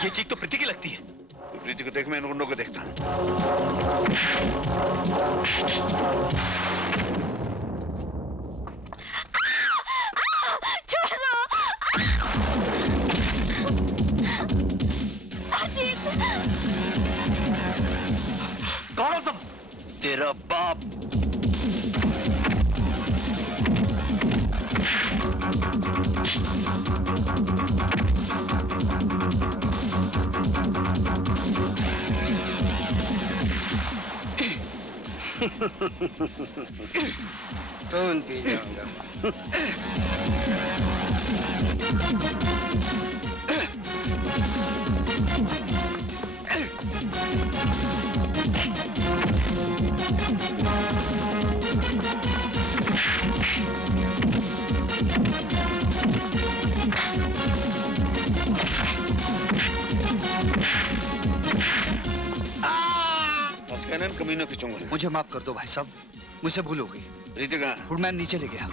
ये चीख तो प्रीति की लगती है। प्रीति को देख, मैं इन गुंडों को देखता हूँ। छोड़ दो। अजीत, कौन हो तुम? तेरा बाप। कौन पी जाऊंगा? कमीनों की चुंगल। मुझे माफ कर दो भाई साहब, मुझसे भूल हो गई। प्रीति कहाँ? फूडमैन नीचे ले गया।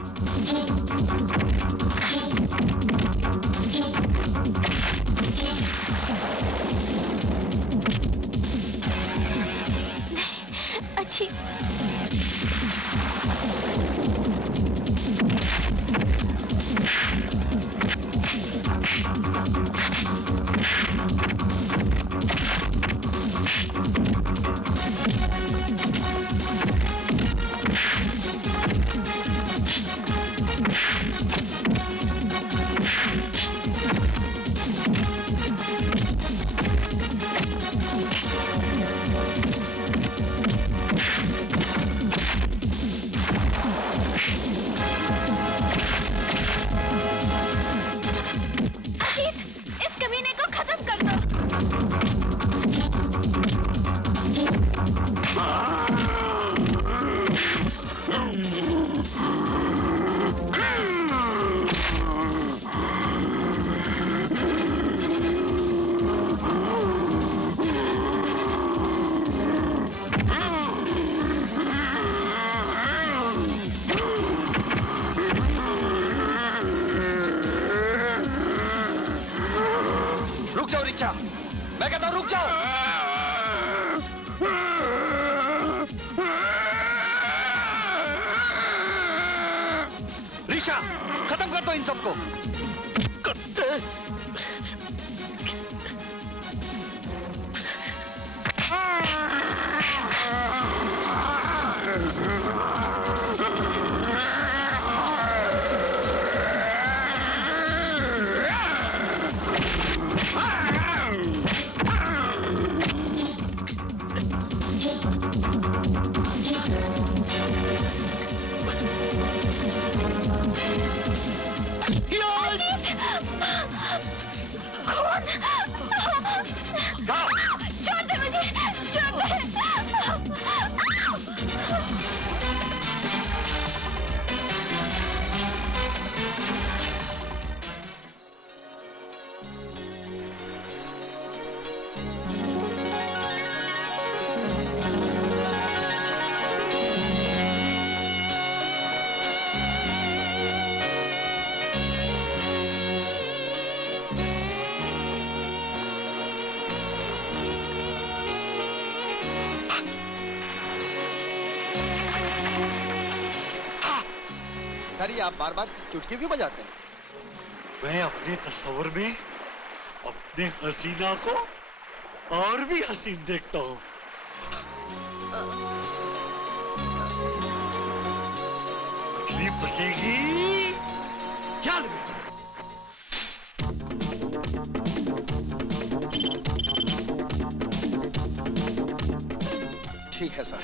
अच्छी मैं कहता हूं रुक जाओ। ऋषा, खत्म कर दो इन सबको। छोड़ दे मुझे, छोड़ दे। अरे आप बार बार चुटकी क्यों बजाते हैं? मैं अपने तस्वर में अपने हसीना को और भी हसीन देखता हूँ। तकलीफ बसेगी, चल। ठीक है सर।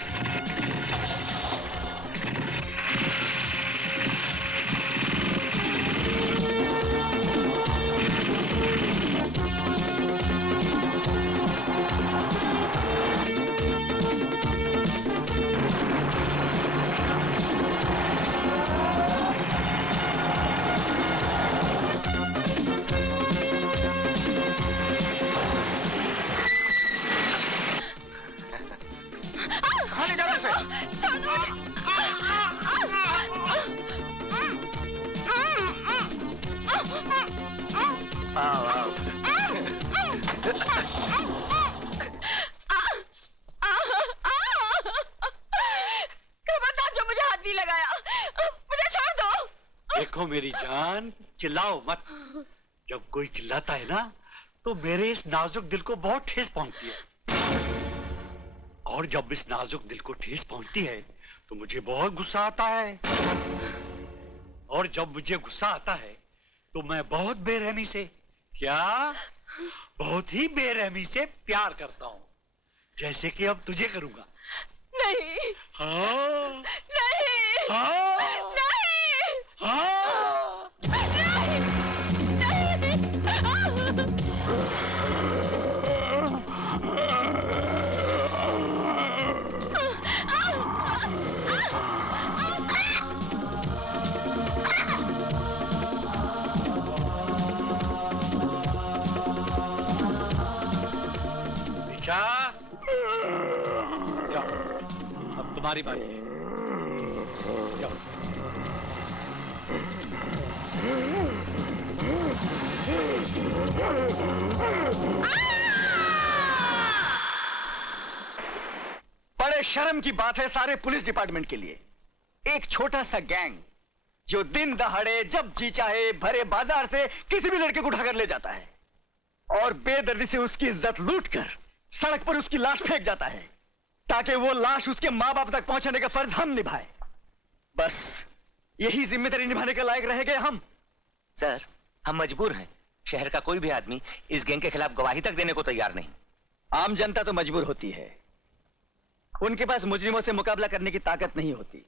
खबरदार जो मुझे हाथ नहीं लगाया, मुझे छोड़ दो। देखो मेरी जान, चिल्लाओ मत। जब कोई चिल्लाता है ना तो मेरे इस नाजुक दिल को बहुत ठेस पहुंचती है, और जब इस नाजुक दिल को ठेस पहुंचती है तो मुझे बहुत गुस्सा आता है, और जब मुझे गुस्सा आता है तो मैं बहुत बेरहमी से, क्या बहुत ही बेरहमी से प्यार करता हूँ, जैसे कि अब तुझे करूंगा। नहीं हाँ नहीं हाँ नहीं हाँ। निशा, जाओ, अब तुम्हारी बारी है, जाओ। बड़े शर्म की बात है सारे पुलिस डिपार्टमेंट के लिए। एक छोटा सा गैंग जो दिन दहाड़े जब जी चाहे भरे बाजार से किसी भी लड़के को उठाकर ले जाता है और बेदर्दी से उसकी इज्जत लूटकर सड़क पर उसकी लाश फेंक जाता है ताकि वो लाश उसके मां बाप तक पहुंचाने का फर्ज हम निभाए। बस यही जिम्मेदारी निभाने के लायक रह गए हम। सर, हम मजबूर हैं। शहर का कोई भी आदमी इस गैंग के खिलाफ गवाही तक देने को तैयार नहीं। आम जनता तो मजबूर होती है, उनके पास मुजरिमों से मुकाबला करने की ताकत नहीं होती,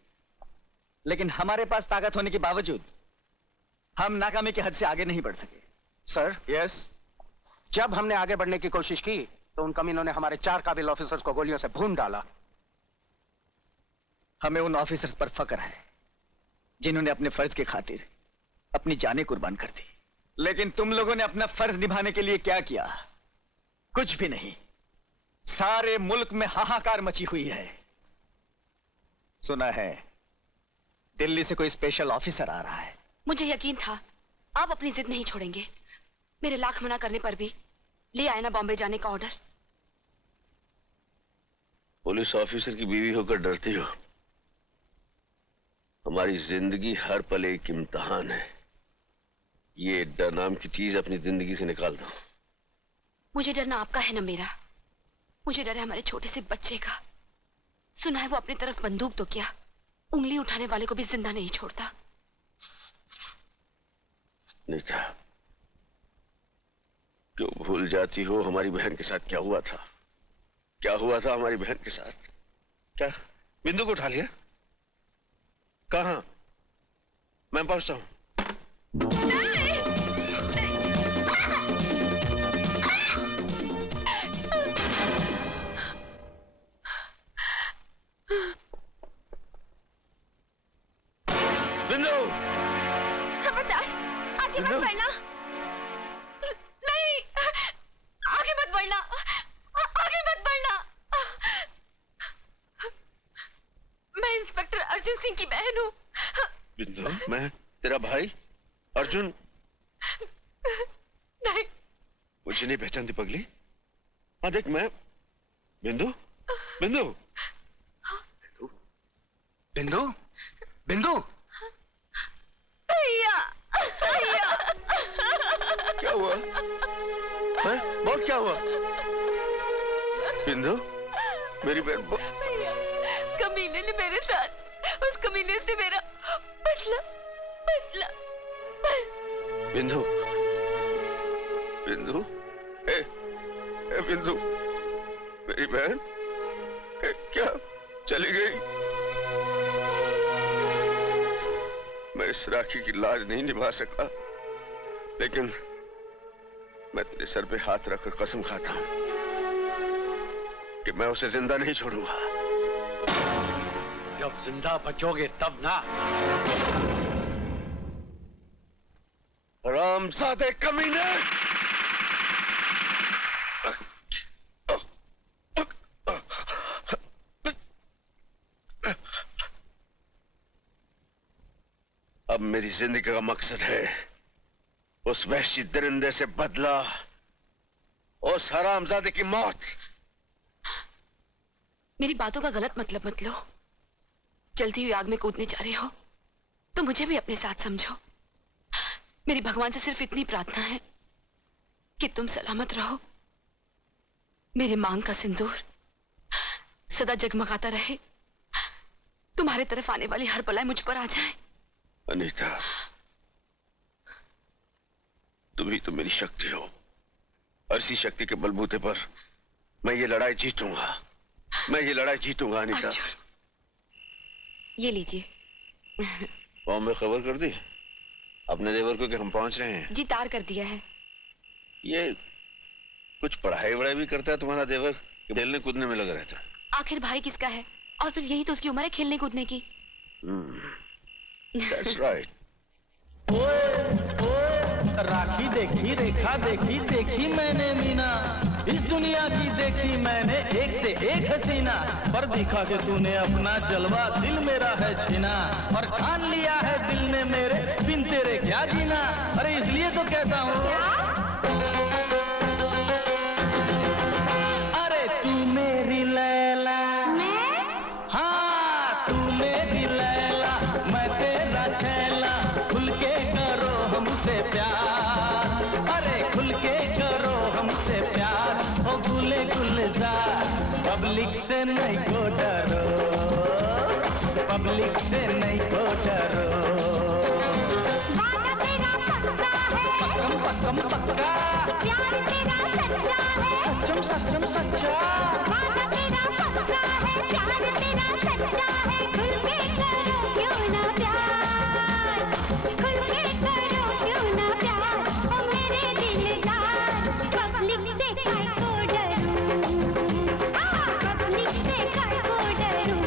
लेकिन हमारे पास ताकत होने के बावजूद हम नाकामी की हद से आगे नहीं बढ़ सके। सर, यस, जब हमने आगे बढ़ने की कोशिश की तो उन कमीनों ने हमारे 4 काबिल ऑफिसर्स को गोलियों से भून डाला। हमें उन ऑफिसर्स पर फक्र है जिन्होंने अपने फर्ज की खातिर अपनी जानें कुर्बान कर दी। लेकिन तुम लोगों ने अपना फर्ज निभाने के लिए क्या किया? कुछ भी नहीं। सारे मुल्क में हाहाकार मची हुई है। सुना है दिल्ली से कोई स्पेशल ऑफिसर आ रहा है। मुझे यकीन था आप अपनी जिद नहीं छोड़ेंगे। मेरे लाख मना करने पर भी ले आए ना बॉम्बे जाने का ऑर्डर। पुलिस ऑफिसर की बीवी होकर डरती हो? हमारी जिंदगी हर पल एक इम्तिहान है। ये डर नाम की चीज अपनी जिंदगी से निकाल दो। मुझे डरना आपका है ना मेरा। मुझे डर है हमारे छोटे से बच्चे का। सुना है वो अपनी तरफ बंदूक तो क्या, उंगली उठाने वाले को भी जिंदा नहीं छोड़ता। नीता, क्यों भूल जाती हो हमारी बहन के साथ क्या हुआ था? क्या हुआ था हमारी बहन के साथ? क्या बिंदु को उठा लिया? कहां? मैं पहुंचता हूं। बिंदु, खबरदार, आगे मत बढ़ना। नहीं, आगे मत बढ़ना, आगे मत बढ़ना। मैं इंस्पेक्टर अर्जुन सिंह की बहन हूँ। बिंदु, मैं तेरा भाई अर्जुन। नहीं, मुझे नहीं पहचानती पगली? हाँ देख, मैं बिंदु। बिंदु, बिंदु, बिंदु, भैया, भैया। क्या हुआ? हैं? बहुत क्या हुआ? बिंदु, मेरी बहन भैया, कमीने ने मेरे साथ, उस कमीने से मेरा बदला, बदला। बिंदु, बिंदु, ए बिंदु, मेरी बहन क्या चली गई? मैं इस राखी की लाज नहीं निभा सका, लेकिन मैं तेरे सर पे हाथ रखकर कसम खाता हूं कि मैं उसे जिंदा नहीं छोड़ूंगा। जब जिंदा बचोगे तब ना। रामजादे कमीने! अब मेरी जिंदगी का मकसद है उस वहशी दरिंदे से बदला उस हरामजादे की मौत। मेरी बातों का गलत मतलब मत लो। जल्दी हुई आग में कूदने जा रहे हो तो मुझे भी अपने साथ समझो। मेरी भगवान से सिर्फ इतनी प्रार्थना है कि तुम सलामत रहो। मेरे मांग का सिंदूर सदा जगमगाता रहे। तुम्हारे तरफ आने वाली हर बलाई मुझ पर आ जाए। अनीता, तुम ही तो मेरी शक्ति हो और इसी शक्ति के बलबूते पर मैं ये लड़ाई जीतूंगा। मैं ये लड़ाई जीतूंगा अनीता। अर्जुन, ये लीजिए। फॉर्म में खबर कर दी अपने देवर को कि हम पहुंच रहे हैं? जी तार कर दिया है। ये कुछ पढ़ाई वढ़ाई भी करता है तुम्हारा देवर कि खेलने कूदने में लगा रहता है? आखिर भाई किसका है और फिर यही तो उसकी उम्र है खेलने कूदने की। That's right. राखी देखी, रेखा देखी, देखी मैंने मीना, इस दुनिया की देखी मैंने एक से एक हसीना, पर दिखा के तूने अपना जलवा दिल मेरा है छीना, और ठान लिया है दिल ने मेरे बिन तेरे क्या जीना। अरे इसलिए तो कहता हूँ, अरे तू मेरी लैला, हाँ तू मेरी लैला, मैं तेरा छैला, खुल के करो हमसे प्यार, अरे खुल के करो हमसे प्यार, ओ गुले गुलजार, पब्लिक से नहीं को डरो, पब्लिक से नहीं को डरो, वादा तेरा पक्का है, पक्कम पक्कम पक्का, प्यार तेरा सच्चा है, सच्चम सच्चम सच्चा, वादा तेरा पक्का है, प्यार तेरा सच्चा है, खुल के करो क्यों ना प्यार, खुल के करो क्यों ना प्यार, ओ मेरे दिलदार, पब्लिक से काहे को डरूं, पब्लिक से काहे को डरूं।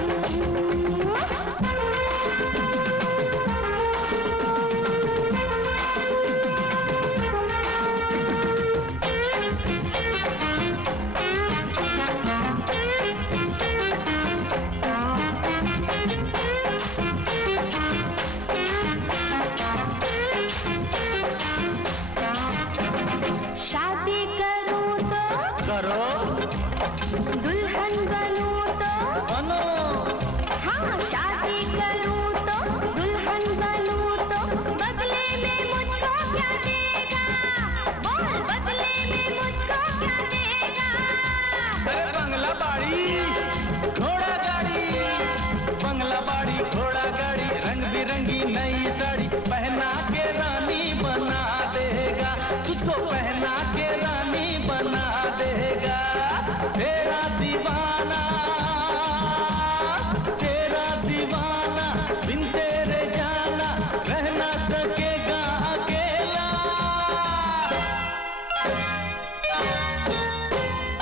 शादी करूं तो करो दुल्हन बनूं तो, बनो, हाँ शादी करूं तो दुल्हन बनूं तो, बदले में मुझको क्या देगा, बोल बदले में मुझको क्या देगा। अरे बंगला बाड़ी घोड़ा गाड़ी, बंगला बाड़ी घोड़ा गाड़ी, रंग बिरंगी नई साड़ी पहना के रानी बना देगा, तुझको पहना के रानी बना देगा, तेरा दीवाना बिन तेरे जाना रह ना सकेगा अकेला।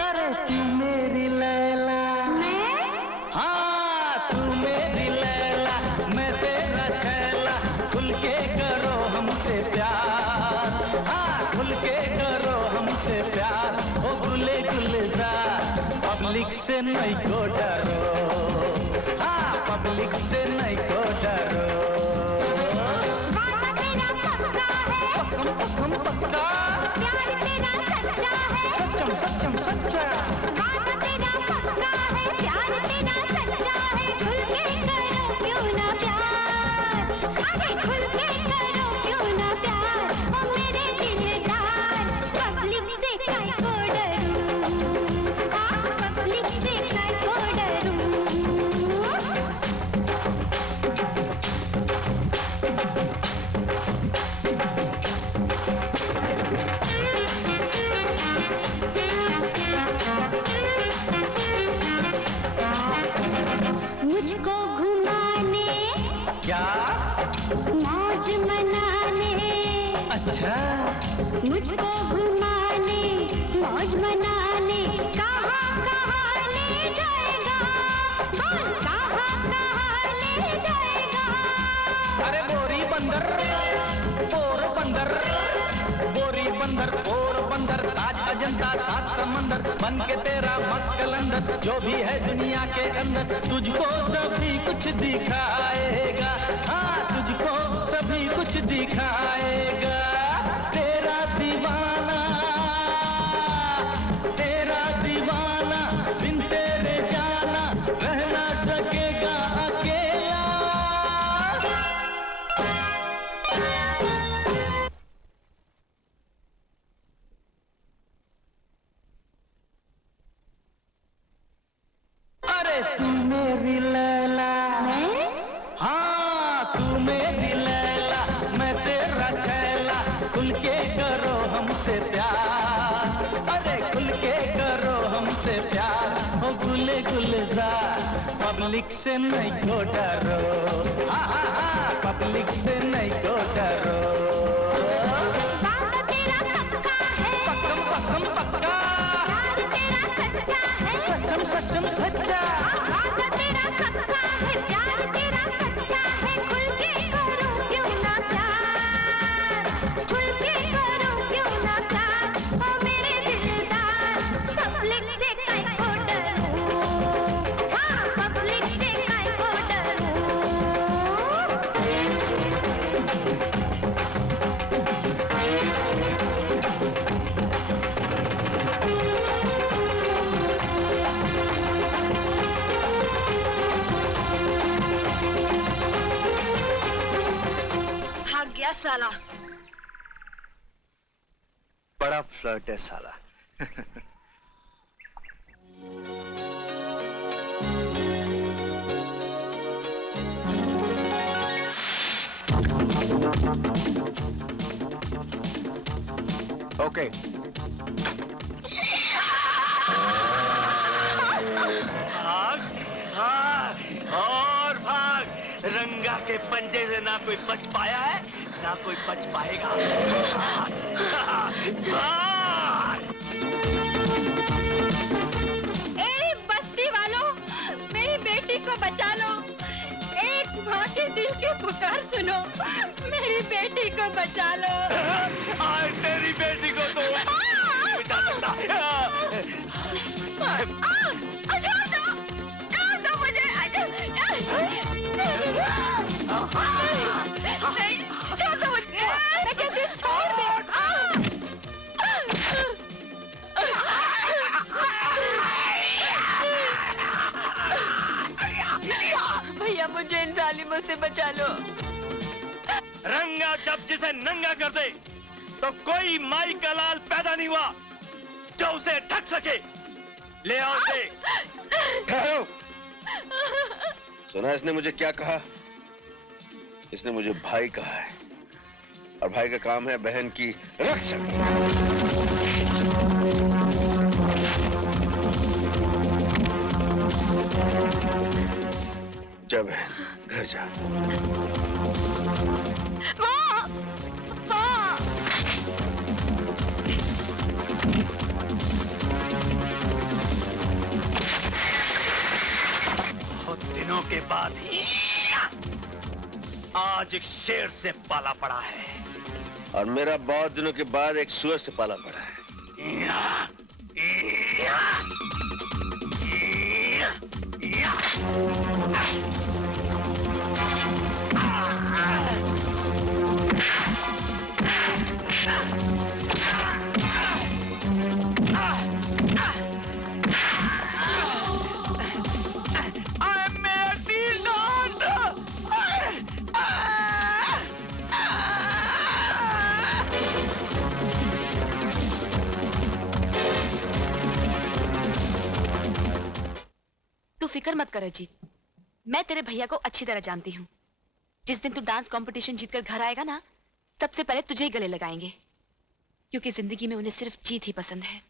अरे तू मेरी लैला, हाँ तू मेरी लैला, मैं तेरा छैला, खुल के करो हमसे प्यार, हाँ खुल के करो हमसे प्यार, ओ गुले गुलजार, पब्लिक से नहीं को डरो, हाँ पब्लिक से नहीं को डरो, वादा तेरा पक्का है, पक्कम पक्कम पक्का, प्यार तेरा सच्चा है, सच्चम सच्चम सच्चा, वादा तेरा पक्का है, प्यार तेरा सच्चा है, खुल के करो क्यों ना प्यार, अरे खुल के करो क्यों ना प्यार, ओ मेरे दिलदार, पब्लिक से काहे को डरूं, पब्लिक से काहे को डरूं। मुझको घुमाने, क्या मौज मनाने, अच्छा मुझको घुमाने, मौज मनाने, कहाँ कहाँ ले जाएगा, बोल कहाँ कहाँ ले जाएगा। अरे बोरी बंदर पोर बंदर, बोरी बंदर पोर बंदर, ताज अजंता सात समंदर, बन के तेरा मस्त कलंदर, जो भी है दुनिया के अंदर, तुझको सभी कुछ दिखाएगा, हाँ तुझको सभी कुछ दिखाएगा, तेरा दीवाना अरे तू मेरी लैला, हाँ तू मेरी लैला, मैं तेरा छैला, खुल के करो हमसे प्यार, अरे खुल के करो हमसे प्यार, ओ गुले गुलजार, पब्लिक से नहीं को डरो, हाँ हाँ हाँ पब्लिक से नहीं को डरो। वादा तेरा पक्का है, पक्कम पक्कम पक्का, प्यार तेरा सच्चा है, सच्चम सच्चम सच्चा, वादा तेरा पक्का है, प्यार तेरा सच्चा है, खुल के करो क्यों ना प्यार, खुल के करो क्यों ना प्यार, ओ मेरे दिलदार, पब्लिक से काहे को डरूं, हाँ पब्लिक से काहे को डरूं। भाग गया साला। बड़ा फ्लर्ट है साला। ओके भाग भाग और भाग, रंगा के पंजे से ना कोई बच पाया है ना कोई बच पाएगा। भाग। ए बस्ती वालों, मेरी बेटी को बचा लो, एक माँ के दिल की पुकार सुनो, मेरी बेटी को बचा लो। आज तेरी बेटी को तो बचा सकता। छोड़ दो मुझे, नहीं, छोड़ दो मुझे, मैं कहती हूँ छोड़ दे। भैया मुझे इन जालिमों से बचा लो। रंगा जब जिसे नंगा कर दे तो कोई माई का लाल पैदा नहीं हुआ जो उसे ढक सके। ले आओ उसे। ठहरो। सुना इसने मुझे क्या कहा? इसने मुझे भाई कहा है और भाई का काम है बहन की रक्षा। जा बहन, घर जा। बहुत दिनों के बाद आज एक शेर से पाला पड़ा है और मेरा बहुत दिनों के बाद एक सुअर से पाला पड़ा है। तू फिक्र मत कर अजीत, मैं तेरे भैया को अच्छी तरह जानती हूँ। जिस दिन तू डांस कंपटीशन जीतकर घर आएगा ना, सबसे पहले तुझे ही गले लगाएंगे, क्योंकि जिंदगी में उन्हें सिर्फ जीत ही पसंद है।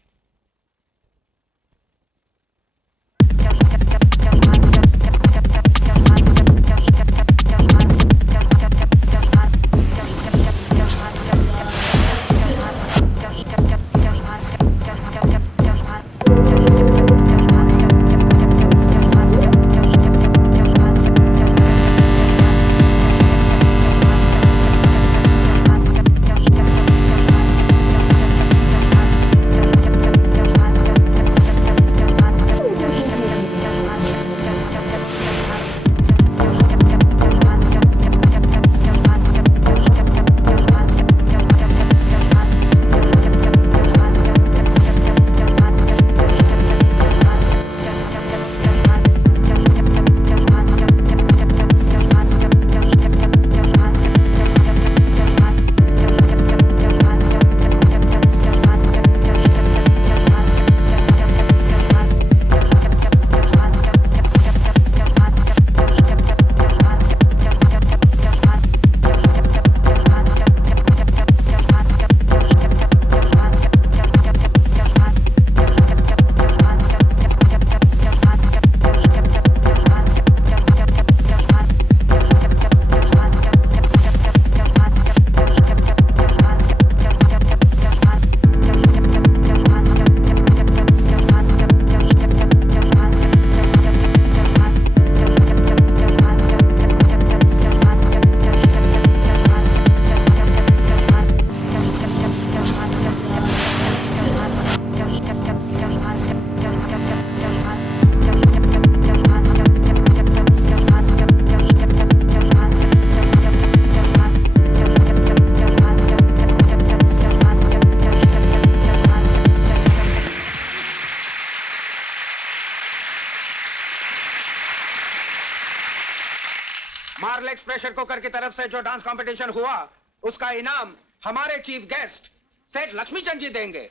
हॉर्लिक्स प्रेशर कुकर की तरफ से जो डांस कंपटीशन हुआ उसका इनाम हमारे चीफ गेस्ट सेठ लक्ष्मीचंद जी देंगे।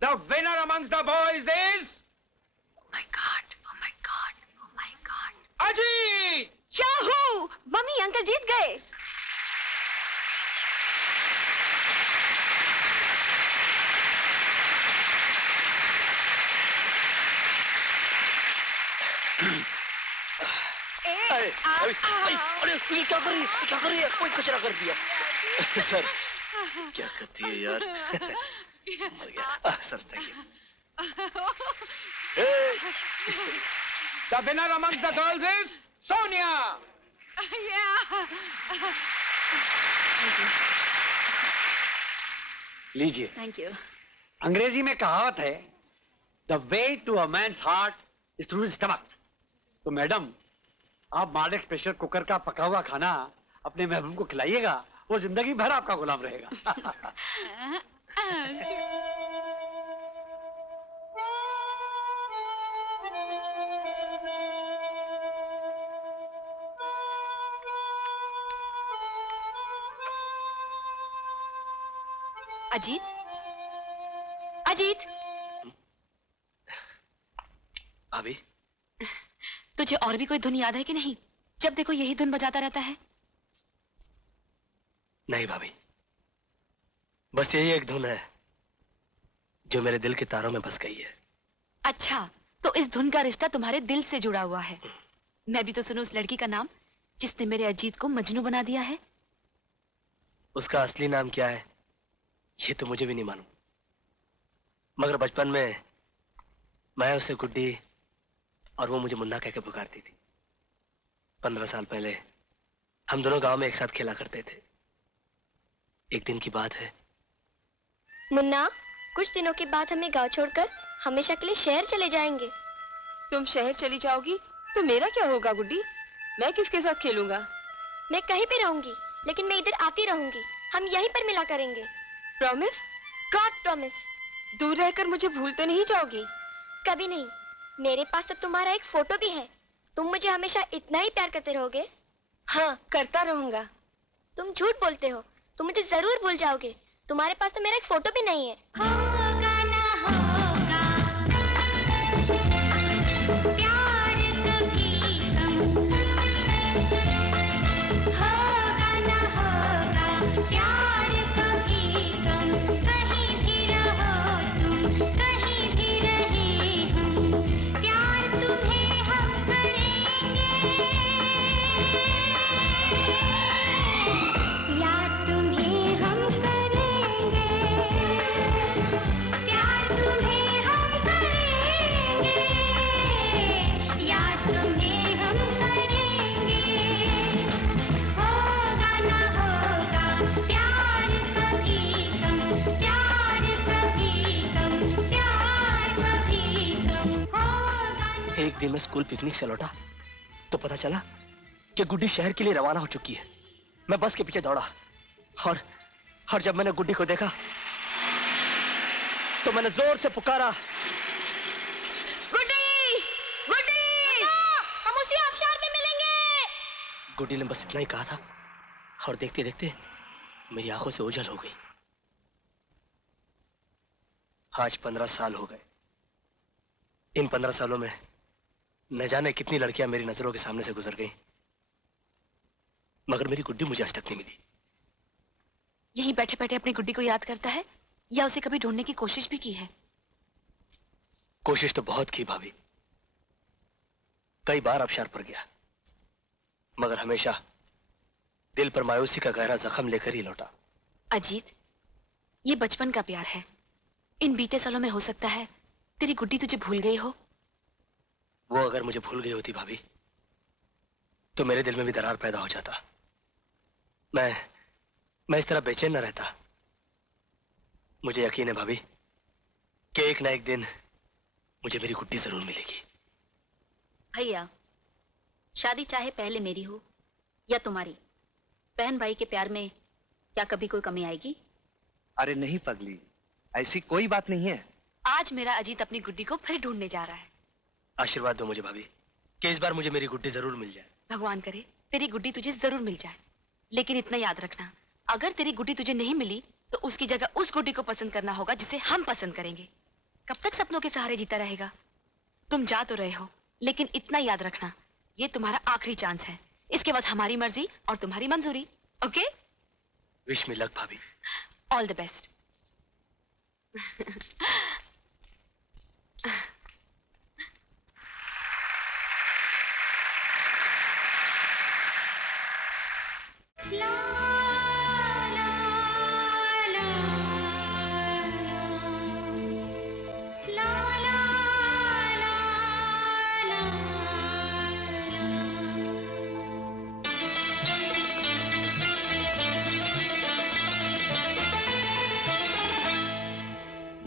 The winner amongst the boys is Oh my God! Oh my God! Oh my God! Ajit. Yahoo! Mummy uncle जीत गए। अरे ये क्या कर रही है? क्या कर रही है? कोई कचरा कर दिया। सर क्या करती है यार। मर गया। Sir thank you. The winner amongst the girls is Sonia. लीजिए। Thank you. अंग्रेजी में कहावत है, the way to a man's heart is through stomach. तो मैडम, आप मार्लेक्स प्रेशर कुकर का पका हुआ खाना अपने महबूब को खिलाइएगा, वो जिंदगी भर आपका गुलाम रहेगा। अजीत, अजीत, भाभी, तुझे और भी कोई धुन याद है कि नहीं? जब देखो यही धुन बजाता रहता है। नहीं भाभी, बस यही एक धुन है जो मेरे दिल के तारों में बस गई है। अच्छा, तो इस धुन का रिश्ता तुम्हारे दिल से जुड़ा हुआ है। मैं भी तो सुनूं उस लड़की का नाम जिसने मेरे अजीत को मजनू बना दिया है। उसका असली नाम क्या है ये तो मुझे भी नहीं मालूम, मगर बचपन में मैं उसे गुड्डी और वो मुझे मुन्ना कह के पुकारती थी। 15 साल पहले हम दोनों गांव में एक साथ खेला करते थे। एक दिन की बात है। मुन्ना, कुछ दिनों के बाद हमें गांव छोड़कर हमेशा के लिए शहर चले जाएंगे। तुम शहर चली जाओगी तो मेरा क्या होगा गुड्डी? मैं किसके साथ खेलूंगा? मैं कहीं भी रहूंगी, लेकिन मैं इधर आती रहूंगी। हम यहीं पर मिला करेंगे। प्रॉमिस? God promise. दूर रहकर मुझे भूल तो नहीं जाओगी? कभी नहीं। मेरे पास तो तुम्हारा एक फोटो भी है। तुम मुझे हमेशा इतना ही प्यार करते रहोगे? हाँ, करता रहूंगा। तुम झूठ बोलते हो। तुम मुझे जरूर भूल जाओगे। तुम्हारे पास तो मेरा एक फोटो भी नहीं है। होगा ना होगा प्यार कभी कम, होगा ना होगा प्यार कभी कम, कहीं भी रहो तुम, कहीं भी रहे हम, प्यार तुम्हें हम करेंगे, याद तुम्हें हम करेंगे, प्यार तुम्हें हम करेंगे, याद तुम्हें हम करेंगे, होगा ना होगा प्यार कभी कम, प्यार कभी कम, प्यार कभी कम, होगा ना। एक दिन मैं स्कूल पिकनिक से लौटा तो पता चला कि गुड्डी शहर के लिए रवाना हो चुकी है। मैं बस के पीछे दौड़ा और जब मैंने गुड्डी को देखा तो मैंने जोर से पुकारा, गुड्डी! गुड्डी! हम उसी आबशार में मिलेंगे। गुड्डी ने बस इतना ही कहा था और देखते देखते मेरी आंखों से ओझल हो गई। आज 15 साल हो गए। इन 15 सालों में न जाने कितनी लड़कियां मेरी नजरों के सामने से गुजर गईं, मगर मेरी गुड्डी मुझे आज तक नहीं मिली। यहीं बैठे बैठे अपनी गुड्डी को याद करता है या उसे कभी ढूंढने की कोशिश भी की है? कोशिश तो बहुत की भाभी, कई बार आबशार पर गया, मगर हमेशा दिल पर मायूसी का गहरा जख्म लेकर ही लौटा। अजीत, ये बचपन का प्यार है। इन बीते सालों में हो सकता है तेरी गुड्डी तुझे भूल गई हो। वो अगर मुझे भूल गई होती भाभी तो मेरे दिल में भी दरार पैदा हो जाता। मैं इस तरह बेचैन न रहता। मुझे यकीन है भाभी कि एक ना एक दिन मुझे मेरी गुड्डी जरूर मिलेगी। भैया, शादी चाहे पहले मेरी हो या तुम्हारी, बहन भाई के प्यार में क्या कभी कोई कमी आएगी? अरे नहीं पगली, ऐसी कोई बात नहीं है। आज मेरा अजीत अपनी गुड्डी को फिर ढूंढने जा रहा है। आशीर्वाद दो मुझे भाभी कि इस बार मुझे मेरी गुड्डी जरूर मिल जाए। भगवान करे तेरी गुड्डी तुझे जरूर मिल जाए, लेकिन इतना याद रखना, अगर तेरी गुड्डी तुझे नहीं मिली तो उसकी जगह उस गुड्डी को पसंद करना होगा जिसे हम पसंद करेंगे। कब तक सपनों के सहारे जीता रहेगा? तुम जा तो रहे हो, लेकिन इतना याद रखना, ये तुम्हारा आखिरी चांस है। इसके बाद हमारी मर्जी और तुम्हारी मंजूरी। ओके? विश मी लक भाभी। All the best. ला ला ला ला ला ला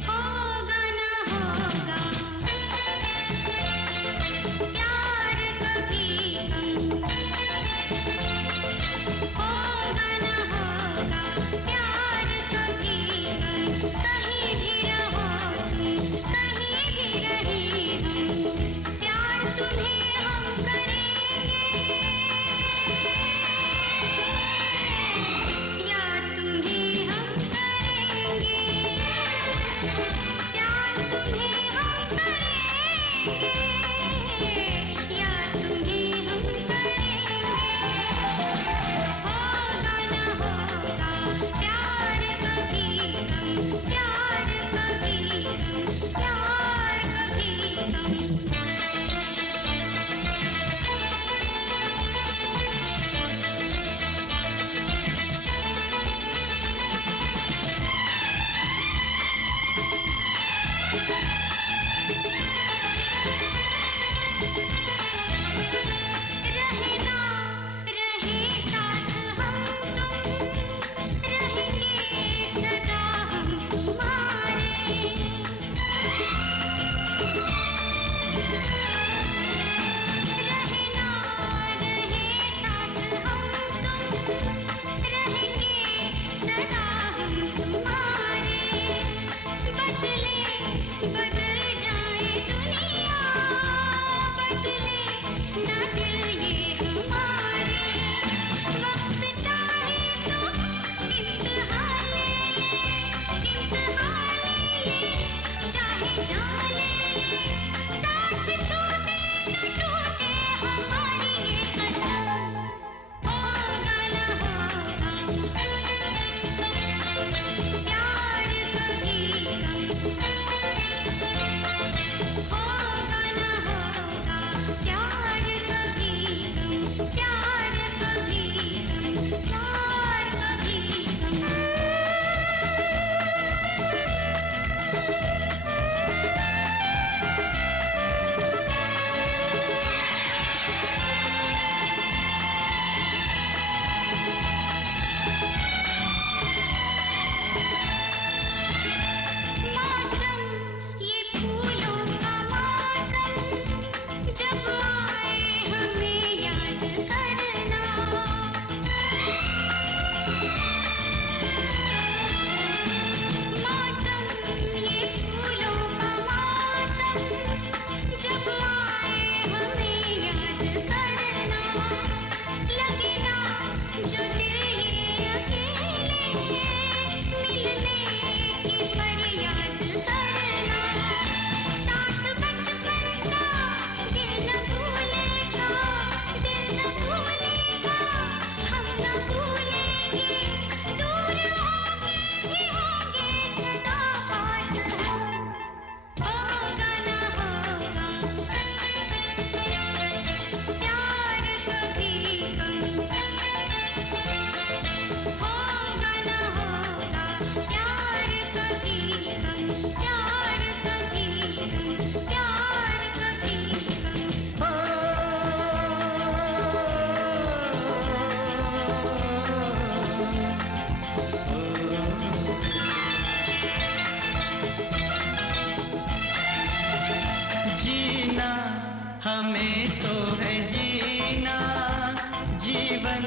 होगा ना होगा प्यार कभी कम, होगा ना होगा प्यार कभी कम, कहीं भी रहो तुम, कहीं भी रही हम, प्यार तुम्हें हम करेंगे, यार तुम्हें हम करेंगे, प्यार तुम्हें हम करेंगे, यार तुम्हें हम करेंगे, होगा ना होगा प्यार कभी कम, प्यार कभी कम, प्यार कभी कम। रहना रहे साथ हम तुम, रहेंगे सदा हम तुम्हारे, रहना रहे साथ हम तुम, रहेंगे सदा हम तुम्हारे, बदले बदल जाए दुनिया, बदले ना दिल ये हमारे, वक्त चाहे तो इम्तिहान ले ले, इम्तिहान ले ले, चाहे जान ले ले, साथ छूटे न टूटे हमारी ये कसम, होगा ना होगा प्यार कभी कम, होगा ना होगा प्यार कभी कम, प्यार कभी कम, प्यार कभी कम। मौसम ये फूलों का मौसम, जब आए हमें याद करना, मौसम ये फूलों का मौसम, जब आए हमें याद करना, लगे ना जो दिल ये अकेले, मिलने की फरियाद करना, साथ बचपन का दिल न भूलेगा, दिल न भूलेगा, हम न भूलेंगे, दूर होंगे भी होंगे सदा पास हम, होगा ना होगा प्यार कभी कम, होगा ना होगा प्यार कभी कम, प्यार कभी कम, प्यार कभी कम। जीना हमें तो है जीना, जीवन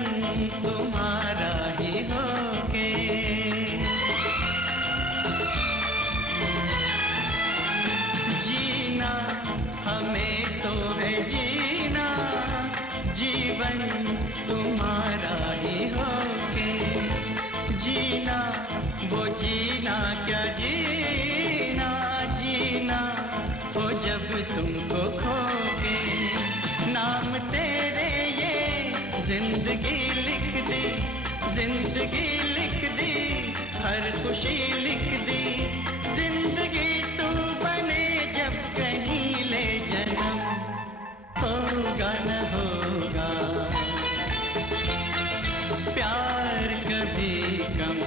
तुम्हारा ही होके, जीना हमें तो है जीना, जीवन जिंदगी लिख दी, जिंदगी लिख दी, हर खुशी लिख दी। जिंदगी तू बने जब कहीं ले जन्म, होगा न होगा प्यार कभी कम,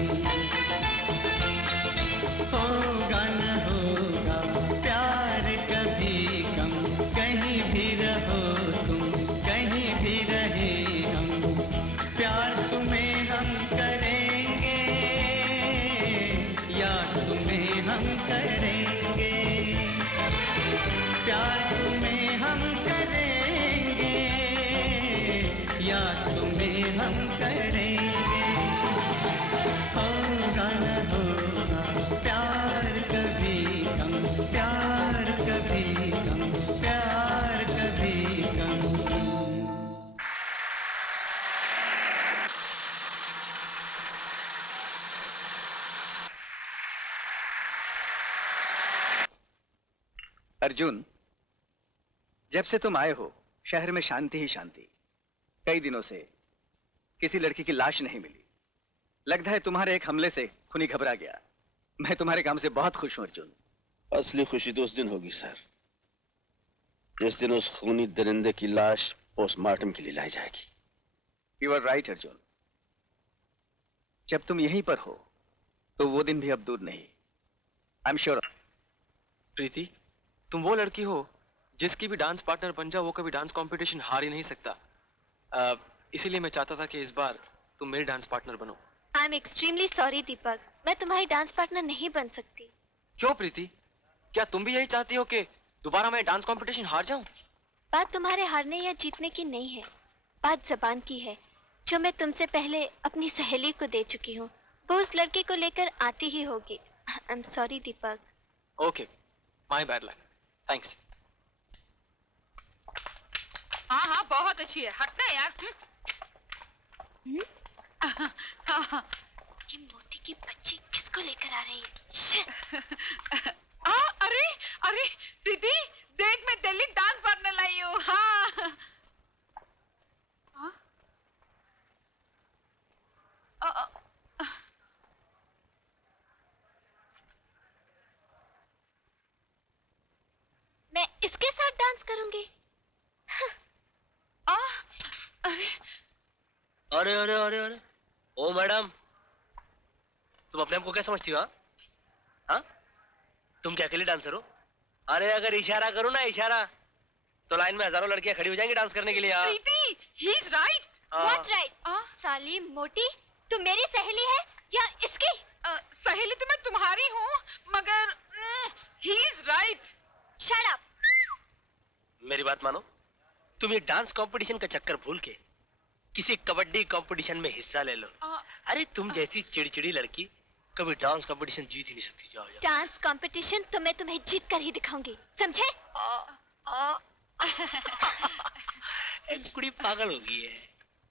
होगा न होगा प्यार कभी कम। कहीं भी रहो तुम, कहीं भी रहे हम, प्यार तुम्हें हम करेंगे, यार तुम्हें हम करेंगे, प्यार तुम्हें हम करेंगे, यार तुम्हें हम करेंगे। होगा न होगा प्यार कभी कम, प्यार कभी कम, प्यार कभी कम। अर्जुन, जब से तुम आए हो शहर में शांति ही शांति। कई दिनों से किसी लड़की की लाश नहीं मिली। लगता है तुम्हारे एक हमले से खूनी घबरा गया। मैं तुम्हारे काम से बहुत खुश हूं अर्जुन। असली खुशी तो उस दिन होगी सर, जिस दिन उस खूनी दरिंदे की लाश पोस्टमार्टम के लिए लाई जाएगी। You are right Arjun. जब तुम यहीं पर हो तो वो दिन भी अब दूर नहीं। I am sure. प्रीति, तुम वो लड़की हो जिसकी भी डांस पार्टनर बन जाओ वो कभी डांस कंपटीशन हार ही नहीं सकता। इसीलिए मैं चाहता था कि इस बार तुम मेरी डांस पार्टनर बनो। आई एम एक्सट्रीमली सॉरी दीपक, मैं तुम्हारी डांस पार्टनर नहीं बन सकती। क्यों प्रीति, क्या तुम भी यही चाहती हो कि दोबारा मैं डांस कंपटीशन हार जाऊं? बात तुम्हारे हारने या जीतने की नहीं है, बात जबान की है, जो मैं तुमसे पहले अपनी सहेली को दे चुकी हूँ। वो उस लड़के को लेकर आती ही होगी। I am sorry Deepak. Okay, my bad luck, thanks. हाँ हाँ बहुत अच्छी है, हटना यार। ये मोटी की बच्ची किसको लेकर आ रही है? अरे अरे प्रीति, देख मैं दिल्ली डांस पार्टनर लाई हूँ। हाँ मैं इसके साथ डांस करूंगी। अरे अरे अरे अरे अरे, ओ मैडम, तुम अपने आप को क्या समझती हो? हाँ, तुम क्या अकेले डांसर हो? अरे अगर इशारा करो ना इशारा, तो लाइन में हजारों लड़कियां खड़ी हो जाएंगी डांस करने के लिए। हाँ। प्रीति, he is right। What right? साली मोटी, तू मेरी सहेली है या इसकी? सहेली तो मैं तुम्हारी हूँ, मगर he is right। Shut up। मेरी बात मानो, तुम ये डांस कंपटीशन का चक्कर भूल के किसी कबड्डी कंपटीशन में हिस्सा ले लो। अरे तुम जैसी चिड़चिड़ी लड़की कभी डांस कंपटीशन जीत ही नहीं सकती। जाओ जाओ। डांस कंपटीशन तो मैं तुम्हें जीत कर ही दिखाऊंगी, समझे? एक कुड़ी पागल हो गई है।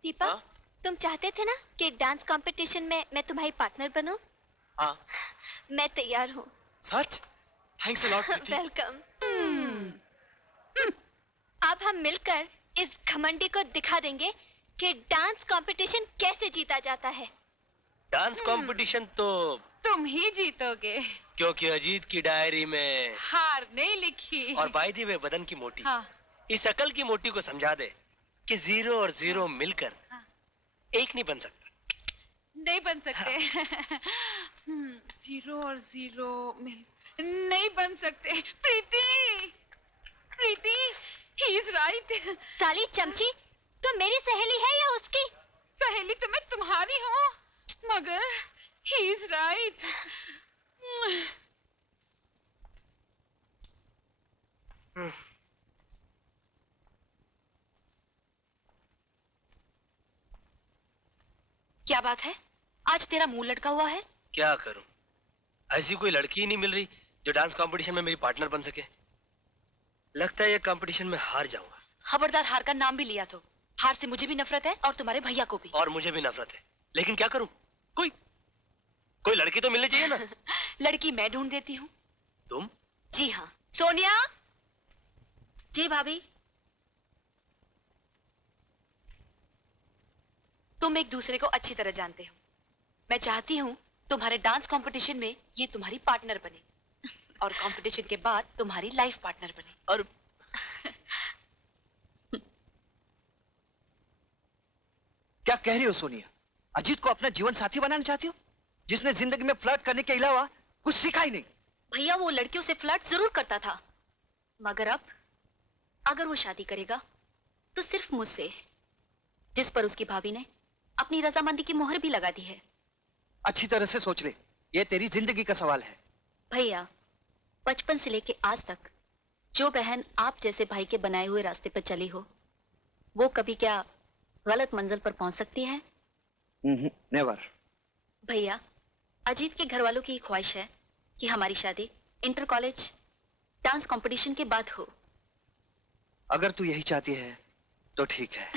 दीपक, तुम चाहते थे ना कि डांस कंपटीशन में मैं तुम्हारी पार्टनर बनूं? हाँ। मैं तैयार हूँ। सच? Thanks a lot Preeti. Welcome. अब हम मिलकर इस घमंडी को दिखा देंगे कि डांस कंपटीशन कैसे जीता जाता है। डांस कंपटीशन तो तुम ही जीतोगे, क्योंकि अजीत की डायरी में हार नहीं लिखी। और बाई दी वे बदन की मोटी। हाँ। इस अकल की मोटी को समझा दे कि जीरो और जीरो मिलकर एक नहीं बन सकता। नहीं बन सकते। जीरो और जीरो मिल नहीं बन सकते। प्रीति, प्रीति, he is right। साली चमची, तुम मेरी सहेली है या उसकी? सहेली तो मैं तुम्हारी हूँ, मगर he is right। क्या बात है, आज तेरा मुंह लटका हुआ है? क्या करूं, ऐसी कोई लड़की ही नहीं मिल रही जो डांस कंपटीशन में मेरी पार्टनर बन सके। लगता है ये कंपटीशन में हार जाऊंगा। खबरदार हार का नाम भी लिया तो। हार से मुझे भी नफरत है और तुम्हारे भैया को भी। और मुझे भी नफरत है, लेकिन क्या करूं? कोई लड़की तो मिलनी चाहिए ना। लड़की मैं ढूंढ देती हूँ। तुम? जी हाँ। सोनिया। जी भाभी। तुम एक दूसरे को अच्छी तरह जानते हो। मैं चाहती हूँ तुम्हारे डांस कंपटीशन में ये तुम्हारी पार्टनर बने और कंपटीशन के बाद तुम्हारी लाइफ पार्टनर बने। और क्या कह रही हो सोनिया? अजीत को अपना जीवन साथी बनाना चाहती हो, जिसने जिंदगी में फ्लर्ट करने के अलावा कुछ सीखा ही नहीं? भैया वो लड़कियों से फ्लर्ट जरूर करता था, मगर अब अगर वो शादी करेगा तो सिर्फ मुझसे, जिस पर उसकी भाभी ने अपनी रजामंदी की मोहर भी लगा दी है। अच्छी तरह से सोच ले, ये तेरी जिंदगी का सवाल है। भैया, बचपन से लेके आज तक जो बहन आप जैसे भाई के बनाए हुए रास्ते पर चली हो, वो कभी क्या गलत मंजिल पर पहुंच सकती है? नेवर। भैया, अजीत के घर वालों की ख्वाहिश है कि हमारी शादी इंटर कॉलेज डांस कंपटीशन के बाद हो। अगर तू यही चाहती है तो ठीक है।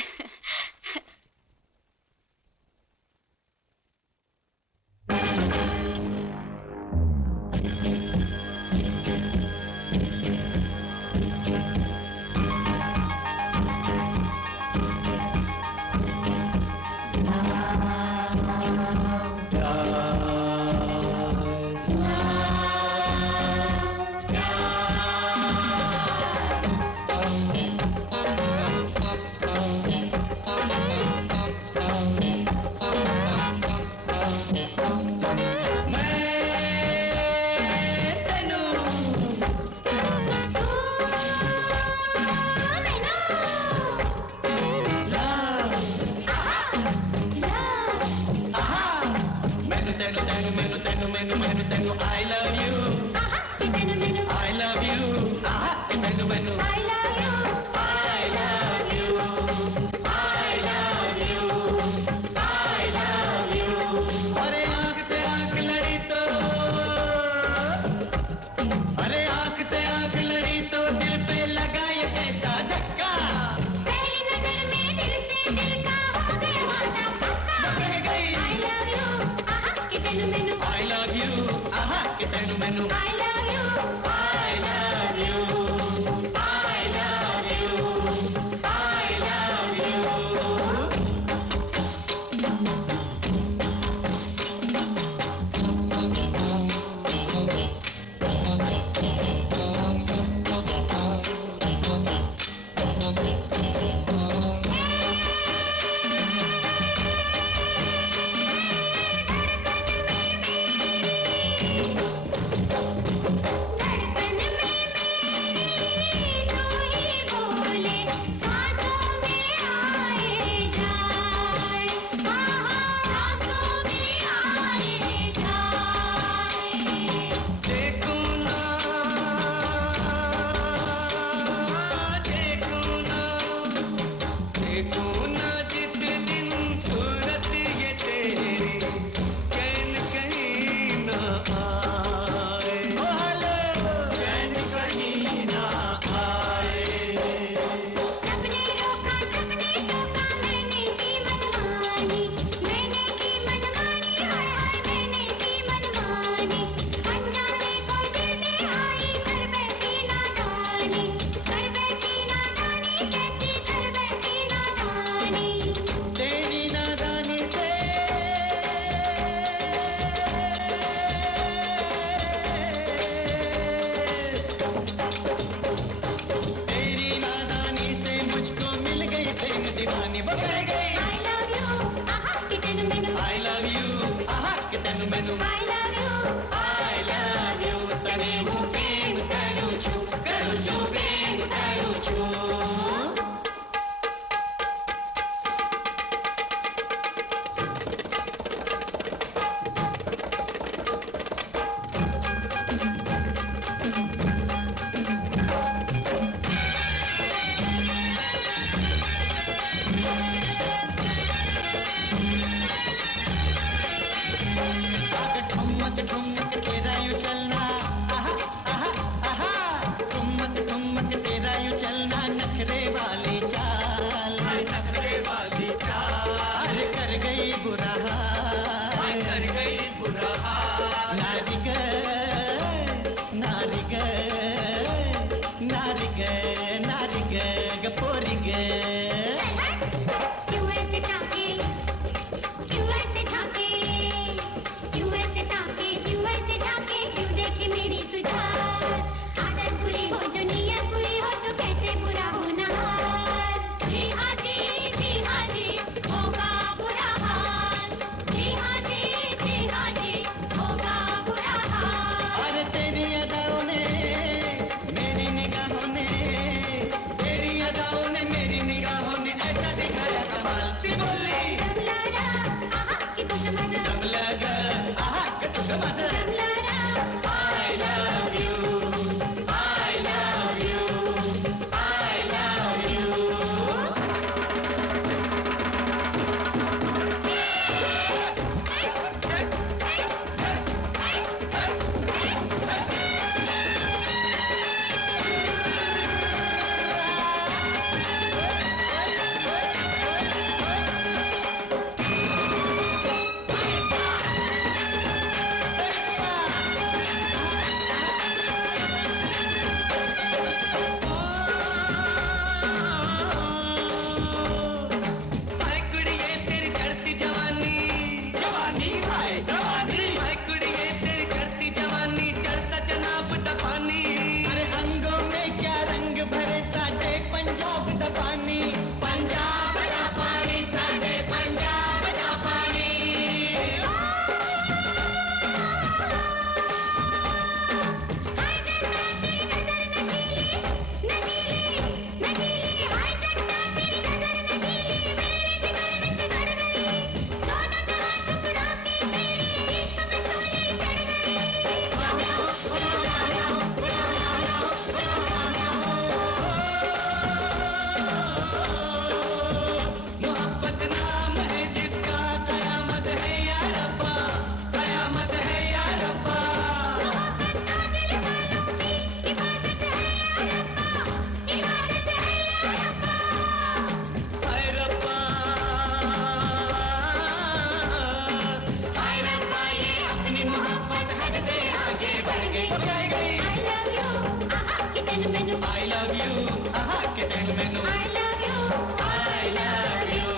तेन मैनू I love you आहा के तेन मैनू I love you I love you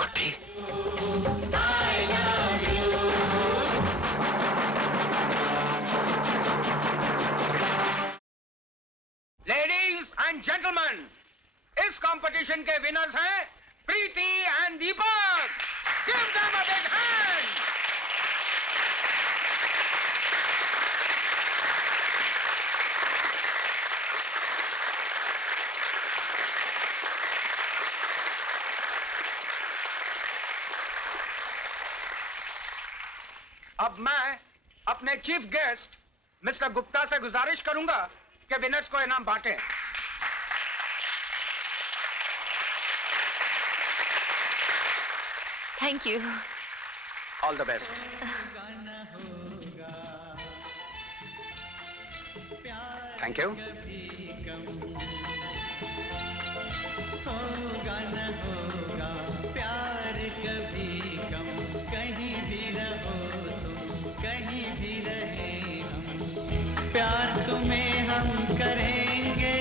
Guddi I love you ladies and gentleman, इस कंपटीशन के विनर्स हैं Preeti and Deepak. Give them a big hand. अब मैं अपने चीफ गेस्ट मिस्टर गुप्ता से गुजारिश करूंगा कि विनर्स को इनाम बांटे। Thank you. All the best. Thank you. होगा न होगा प्यार कभी कम, कहीं भी रहो तुम कहीं भी रहे हम, प्यार तुम्हें हम करेंगे,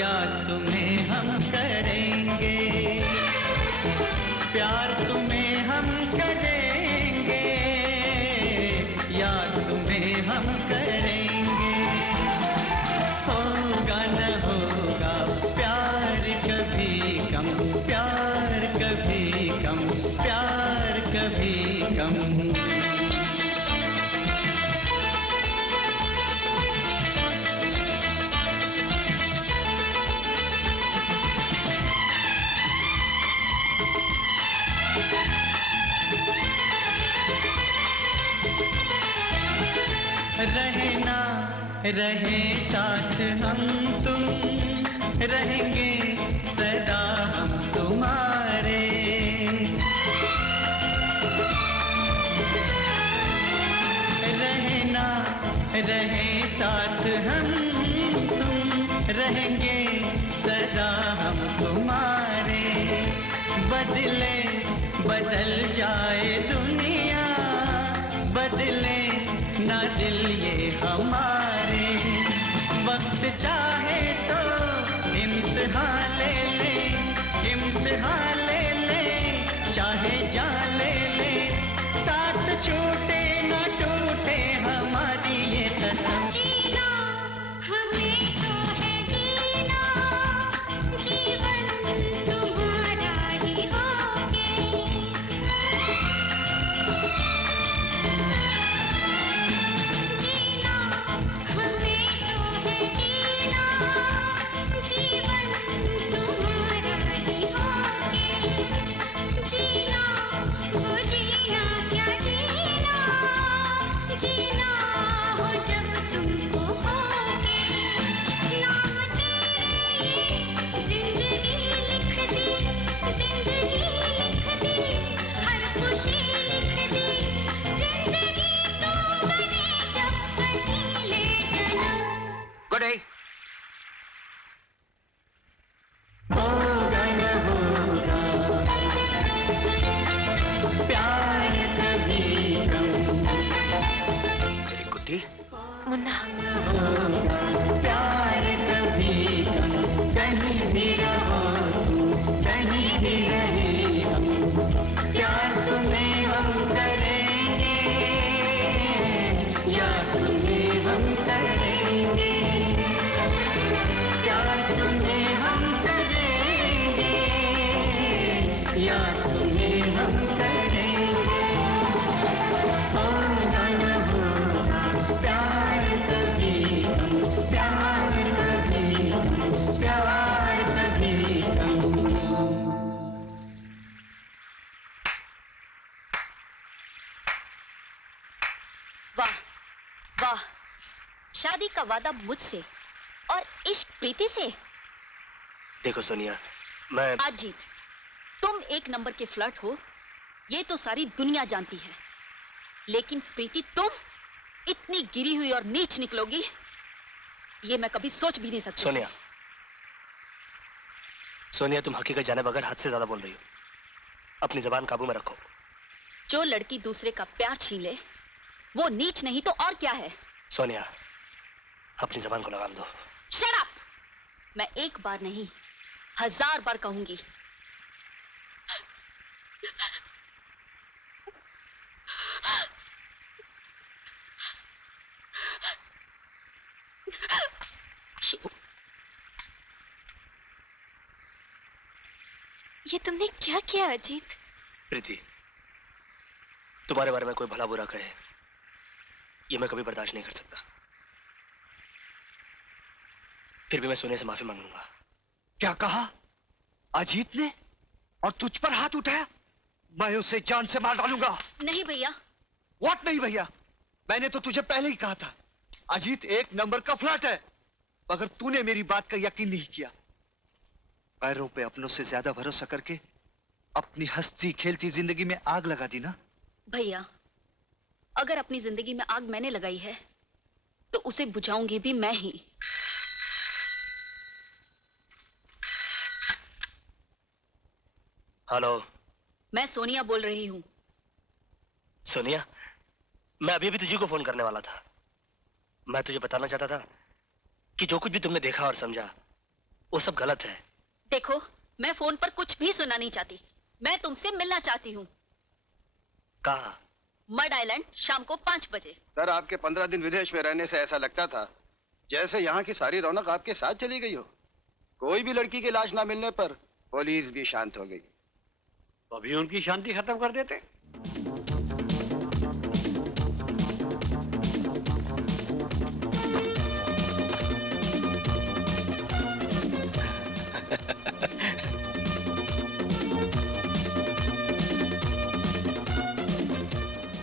याद तुम्हें हम करेंगे, प्यार तुम्हें हम करेंगे, याद तुम्हें हम करेंगे, होगा न होगा प्यार कभी कम, प्यार कभी कम, प्यार कभी कम। रहे ना रहे साथ हम तुम, रहेंगे सदा हम तुम्हारे, रहे ना रहे साथ हम तुम, रहेंगे सदा हम तुम्हारे, बदले बदल जाए दुनिया, बदले ना दिल ये हमारे, वक्त चाहे तो इम्तिहान ले ले, इम्तिहान ले ले, चाहे जान ले ले, साथ छूटे ना टूटे हमारी ये कसम। जीना हमें तो है जीना, जीवन तुम्हारा ही होगे। जीना हमें तो है जीना, जीवन तुम्हारा ही होगे। जीना हो जीना क्या जीना, जीना हो जब तुमको होगे। नाम तेरे जिंदगी लिख दी, जिंदगी लिख दी, हर खुशी लिख दी, जिंदगी तो बने जब कहीं ले जन्म। Good day. होगा न होगा प्यार कभी कम, मेरी गुड्डी मुन्ना होगा प्यार कभी कम, कहीं भी रहो तुम कहीं भी रहे हम, प्यार तुम्हें हम करेंगे, याद तुम्हें हम करेंगे, प्यार तुम्हें हम करेंगे, याद तुम्हें हम करेंगे, होगा न होगा प्यार कभी कम, प्यार कभी कम, प्यार कभी कम। वाह वाह, शादी का वादा मुझसे और इश्क प्रीति से। देखो सोनिया, मैं आज जीत, तुम एक नंबर के फ्लर्ट हो, ये तो सारी दुनिया जानती है, लेकिन प्रीति तुम इतनी गिरी हुई और नीच निकलोगी, ये मैं कभी सोच भी नहीं सकती। सोनिया, सोनिया तुम हकीकत जाने बगैर हद से ज्यादा बोल रही हो। अपनी जबान काबू में रखो। जो लड़की दूसरे का प्यार छीन ले वो नीच नहीं तो और क्या है? सोनिया, अपनी जबान को लगाम दो। Shut up! मैं एक बार नहीं 1000 बार कहूंगी। ये तुमने क्या किया अजीत? प्रीति, तुम्हारे बारे में कोई भला बुरा कहे, ये मैं कभी बर्दाश्त नहीं कर सकता। फिर भी मैं सोने से माफी मांग लूंगा। क्या कहा? अजीत ने? और तुझ पर हाथ उठाया? मैं उसे जान से मार डालूंगा। नहीं भैया। व्हाट नहीं भैया? मैंने तो तुझे पहले ही कहा था, अजीत एक नंबर का फ्लर्ट है, मगर तूने मेरी बात का यकीन नहीं किया। पैरों पे अपनों से ज्यादा भरोसा करके अपनी हंसती खेलती जिंदगी में आग लगा दी ना। भैया, अगर अपनी जिंदगी में आग मैंने लगाई है तो उसे बुझाऊंगी भी मैं ही। हेलो, मैं सोनिया बोल रही हूँ। सोनिया, मैं अभी भी तुझे को फोन करने वाला था। मैं तुझे बताना चाहता था कि जो कुछ भी तुमने देखा और समझा वो सब गलत है। देखो, मैं फोन पर कुछ भी सुनना नहीं चाहती। मैं तुमसे मिलना चाहती हूँ। कहाँ? मड आइलैंड, शाम को 5 बजे। सर, आपके 15 दिन विदेश में रहने से ऐसा लगता था जैसे यहाँ की सारी रौनक आपके साथ चली गई हो। कोई भी लड़की की लाश ना मिलने पर पुलिस भी शांत हो गई। तो अभी उनकी शांति खत्म कर देते।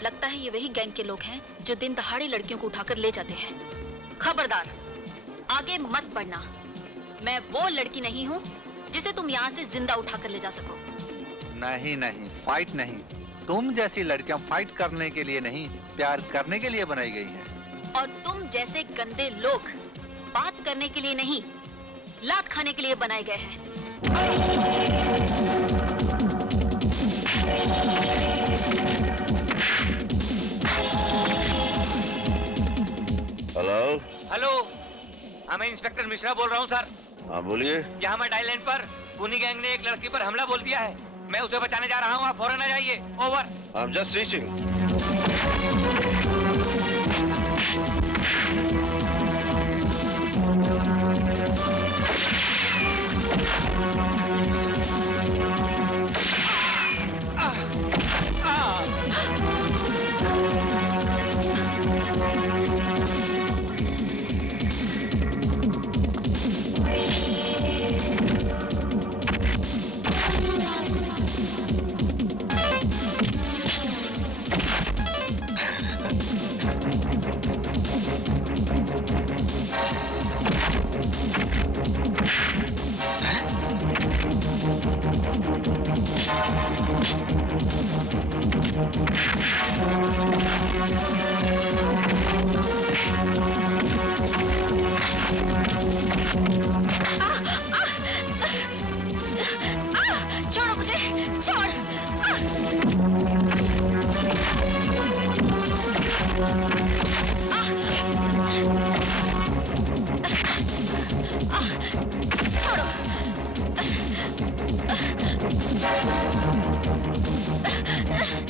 लगता है ये वही गैंग के लोग हैं जो दिन दहाड़े लड़कियों को उठाकर ले जाते हैं। खबरदार, आगे मत बढ़ना। मैं वो लड़की नहीं हूँ जिसे तुम यहाँ से जिंदा उठाकर ले जा सको। नहीं नहीं, फाइट नहीं। तुम जैसी लड़कियां फाइट करने के लिए नहीं, प्यार करने के लिए बनाई गई हैं। और तुम जैसे गंदे लोग बात करने के लिए नहीं, लात खाने के लिए बनाए गए हैं। हेलो। हेलो, हाँ मैं इंस्पेक्टर मिश्रा बोल रहा हूँ सर। हाँ बोलिए। यहाँ मड आइलैंड पर पुनी गैंग ने एक लड़की पर हमला बोल दिया है। मैं उसे बचाने जा रहा हूँ, आप फौरन आ जाइए। Over. I am just reaching. छोड़ो मुझे, छोड़। छोड़ो।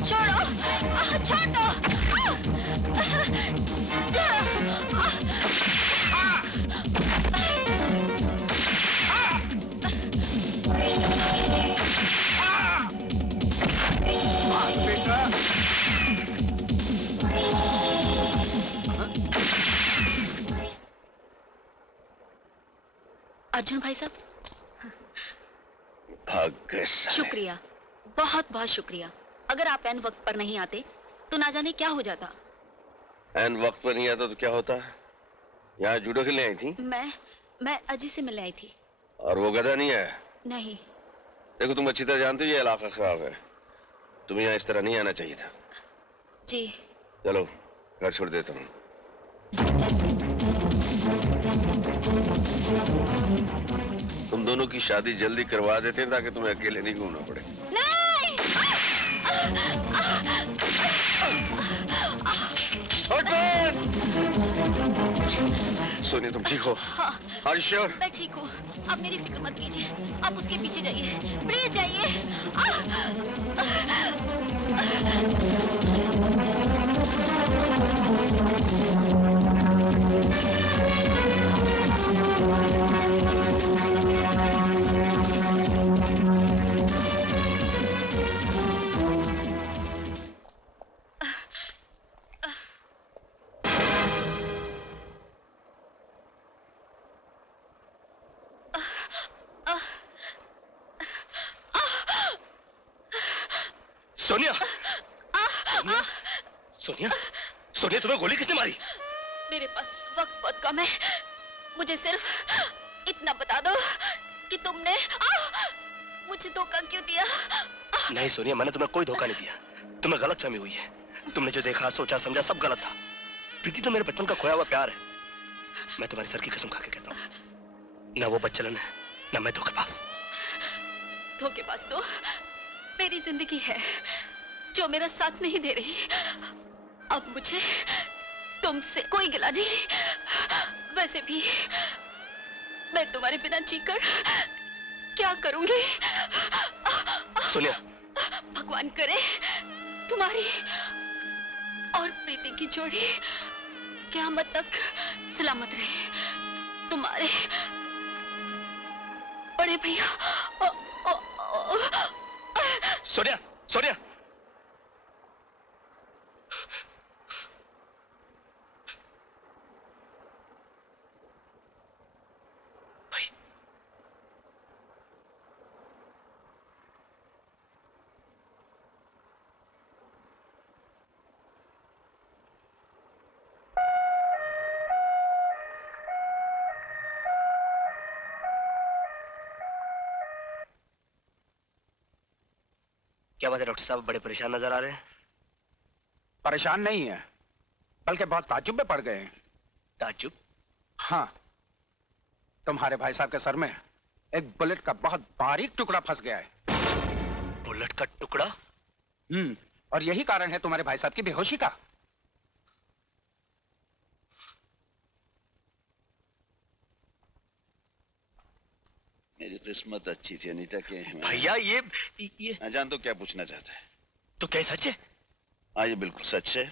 छोड़ो, छोड़ दो। अर्जुन भाई साहब, भाग गए साले। शुक्रिया, बहुत बहुत शुक्रिया। अगर आप एन वक्त पर नहीं आते तो ना जाने क्या हो जाता। एन वक्त पर नहीं आता तो क्या होता? यहाँ जूडो खेलने आई थी? मैं अजी से मिलने आई थी। और वो गधा नहीं आया? नहीं। देखो, तुम अच्छी तरह जानते हो ये इलाका खराब है। तुम्हें यहाँ इस तरह नहीं आना चाहिए था। जी। चलो घर छोड़ देता हूँ। तुम दोनों की शादी जल्दी करवा देते हैं ताकि तुम्हें अकेले नहीं घूमना पड़े। नहीं! सोनिया तुम ठीक हो? हाँ Are you sure? मैं ठीक हूँ। आप मेरी फिक्र मत कीजिए। आप उसके पीछे जाइए, प्लीज जाइए। सोनिया, सोनिया, सोनिया, सोनिया तुम्हें गोली किसने मारी? मेरे पास वक्त बहुत कम है। मुझे सिर्फ इतना बता दो कि तुमने मुझे धोखा क्यों दिया? नहीं सोनिया, मैंने तुम्हें कोई धोखा नहीं दिया। तुम्हें गलतफहमी हुई है। तुमने जो देखा, सोचा, समझा सब गलत था। प्रीति तो मेरे बचपन का खोया हुआ प्यार है। मैं तुम्हारी सर की कसम खा के कहता हूँ, ना वो बच्चलन है, ना मैं धोखेबाज। धोखेबाज तो मेरी जिंदगी है जो मेरा साथ नहीं दे रही। अब मुझे तुमसे कोई गिला नहीं। वैसे भी मैं तुम्हारे बिना जीकर क्या करूंगी? सोनिया, भगवान करे तुम्हारी और प्रीति की जोड़ी क़यामत तक सलामत रहे। तुम्हारे बड़े भैया। सोनिया, सोनिया, क्या बात है डॉक्टर साहब, बड़े परेशान नजर आ रहे हैं। परेशान नहीं है, बल्कि बहुत ताज्जुब में पड़ गए हैं। ताज्जुब? हाँ, तुम्हारे भाई साहब के सर में एक बुलेट का बहुत बारीक टुकड़ा फंस गया है। बुलेट का टुकड़ा? और यही कारण है तुम्हारे भाई साहब की बेहोशी का। मेरी किस्मत अच्छी थी अनीता के। भैया ये मैं जान तो क्या पूछना चाहता है। तो क्या सच है? हाँ ये बिल्कुल सच है।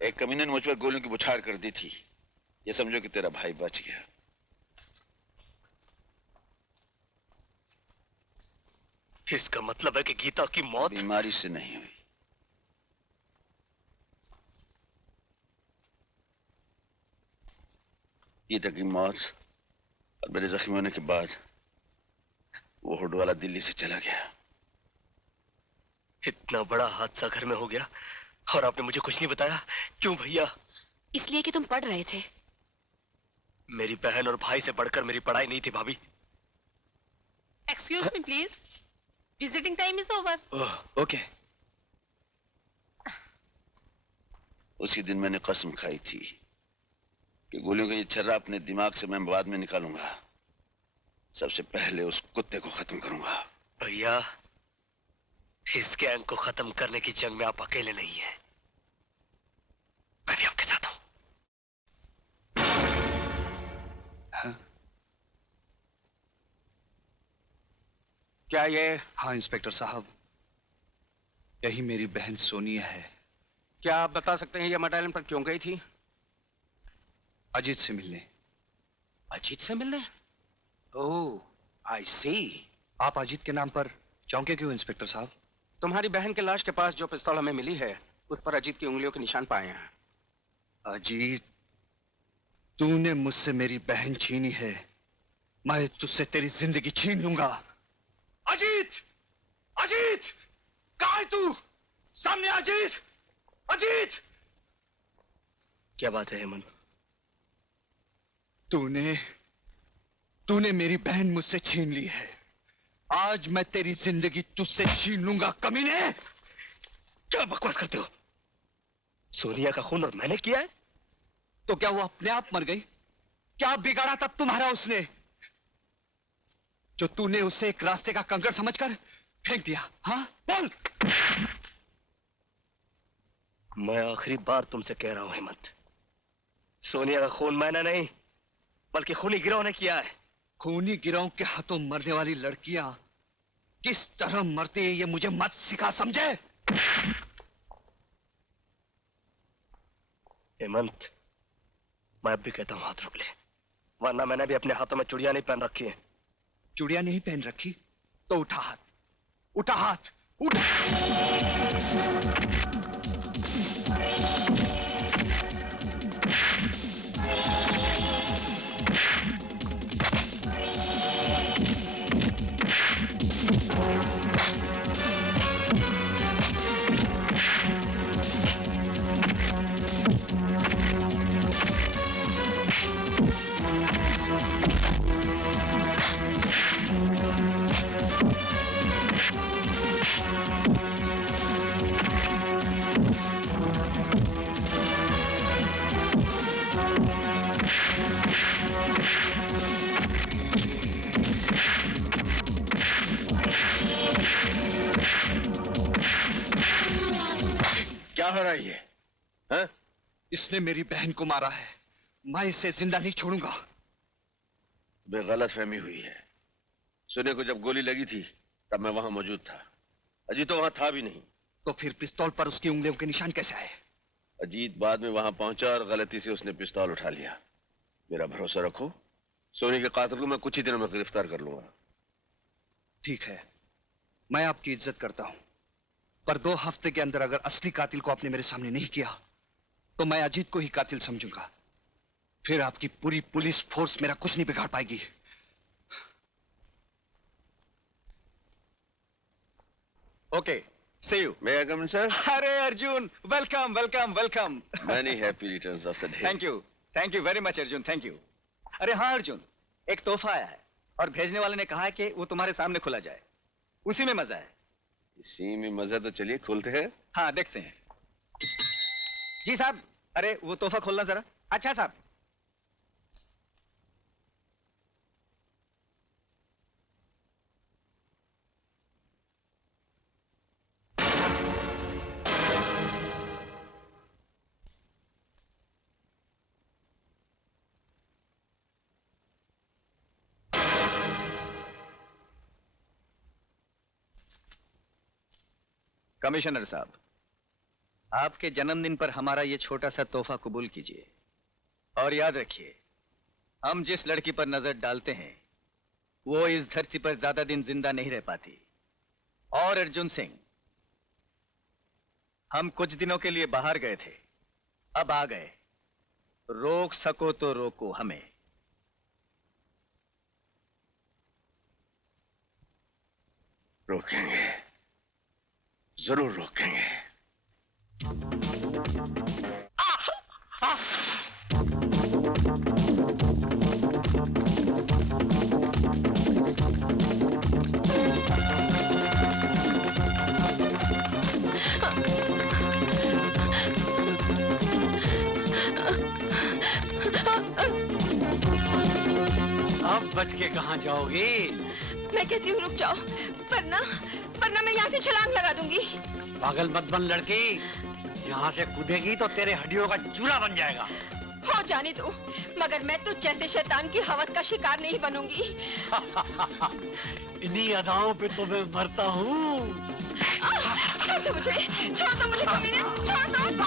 एक कमीने ने मुझ पर गोलियों की बौछार कर दी थी। ये समझो कि तेरा भाई बच गया। इसका मतलब है कि गीता की मौत बीमारी से नहीं हुई। गीता की मौत और मेरे जख्मी होने के बाद वो हुड वाला दिल्ली से चला गया। इतना बड़ा हादसा घर में हो गया और आपने मुझे कुछ नहीं बताया। क्यों भैया? इसलिए कि तुम पढ़ रहे थे। मेरी बहन और भाई से बढ़कर मेरी पढ़ाई नहीं थी भाभी। Excuse me please, visiting time is over. Okay. उसी दिन मैंने कसम खाई थी कि गोलियों का ये छर्रा अपने दिमाग से मैं बाद में निकालूंगा। सबसे पहले उस कुत्ते को खत्म करूंगा। भैया, इस गैंग को खत्म करने की जंग में आप अकेले नहीं हैं। मैं भी आपके साथ हूं। क्या ये? हाँ इंस्पेक्टर साहब, यही मेरी बहन सोनिया है। क्या आप बता सकते हैं ये मर्डर आइलैंड पर क्यों गई थी? अजीत से मिलने। अजीत से मिलने? ओह, आई सी। आप अजीत के नाम पर चौंके क्यों इंस्पेक्टर साहब? तुम्हारी बहन के लाश के पास जो पिस्तौल हमें मिली है उस पर अजीत की उंगलियों के निशान पाए हैं। अजीत, तूने मुझसे मेरी बहन छीनी है, मैं तुझसे तेरी जिंदगी छीन लूंगा। अजीत! अजीत! कहाँ है तू? सामने अजीत! अजीत! क्या बात है हेमंत? तूने मेरी बहन मुझसे छीन ली है। आज मैं तेरी जिंदगी तुझसे छीन लूंगा कमीने। क्या बकवास करते हो? सोनिया का खून और मैंने किया है? तो क्या वो अपने आप मर गई? क्या बिगाड़ा तब तुम्हारा उसने, जो तूने उसे एक रास्ते का कंकड़ समझकर फेंक दिया? हाँ बोल। मैं आखिरी बार तुमसे कह रहा हूं हेमंत, सोनिया का खून मैंने नहीं बल्कि खूनी गिरोह ने किया है। खूनी गिरोह के हाथों मरने वाली लड़कियां किस तरह मरती है ये मुझे मत सिखा, समझे? हेमंत, मैं अब भी कहता हूं हाथ रोक ले, वरना मैंने भी अपने हाथों में चूड़ियां नहीं पहन रखी हैं। चूड़ियां नहीं पहन रखी तो उठा हाथ, उठा हाथ, उठा। क्या हो रहा है ये? हाँ? इसने मेरी बहन को मारा है, मैं इसे जिंदा नहीं छोड़ूंगा। तुम्हें गलत फहमी हुई है। सोनिया को जब गोली लगी थी तब मैं वहां मौजूद था, अजीत तो वहां था भी नहीं। तो फिर पिस्तौल पर उसकी उंगलियों के निशान कैसे आए? अजीत बाद में वहां पहुंचा और गलती से उसने पिस्तौल उठा लिया। मेरा भरोसा रखो, सोनी के कातिल को मैं कुछ ही दिनों में गिरफ्तार कर लूंगा। ठीक है, मैं आपकी इज्जत करता हूं, पर 2 हफ्ते के अंदर अगर असली कातिल को आपने मेरे सामने नहीं किया तो मैं अजीत को ही कातिल समझूंगा। फिर आपकी पूरी पुलिस फोर्स मेरा कुछ नहीं बिगाड़ पाएगी। Okay, see you. May I come in, sir? अरे Arjun, welcome welcome welcome. Many happy returns of the day. Thank you very much Arjun, thank you. अरे हाँ अर्जुन, एक तोहफा आया है और भेजने वाले ने कहा है कि वो तुम्हारे सामने खुला जाए, उसी में मजा है। इसी में मजा तो चलिए खोलते हैं। हाँ देखते हैं। जी साहब, अरे वो तोहफा खोलना जरा। अच्छा साहब। कमिश्नर साहब, आपके जन्मदिन पर हमारा ये छोटा सा तोहफा कबूल कीजिए और याद रखिए, हम जिस लड़की पर नजर डालते हैं वो इस धरती पर ज्यादा दिन जिंदा नहीं रह पाती। और अर्जुन सिंह, हम कुछ दिनों के लिए बाहर गए थे, अब आ गए, रोक सको तो रोको हमें। रोकेंगे, जरूर रोकेंगे। अब बच के कहाँ जाओगे? मैं कहती हूँ रुक जाओ, वरना मैं यहाँ से छलांग लगा दूंगी। पागल मत बन लड़की, यहाँ से कूदेगी तो तेरे हड्डियों का चूरा बन जाएगा। हो जाने दो, मगर मैं तो जैसे शैतान की हवस का शिकार नहीं बनूंगी। इन्हीं अदाओं पे तो मैं मरता हूँ। छोड़ दो मुझे, कमीने, छोड़ दो।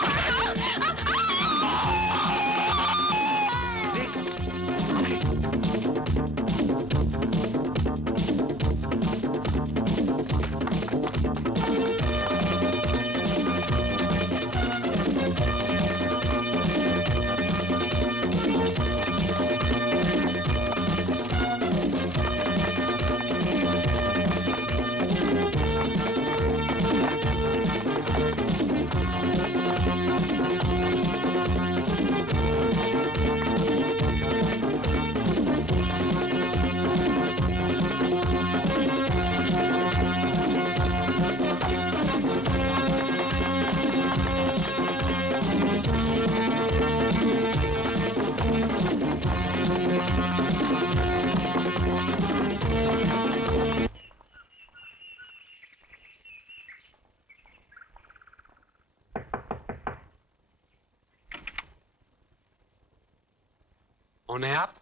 कौन है आप?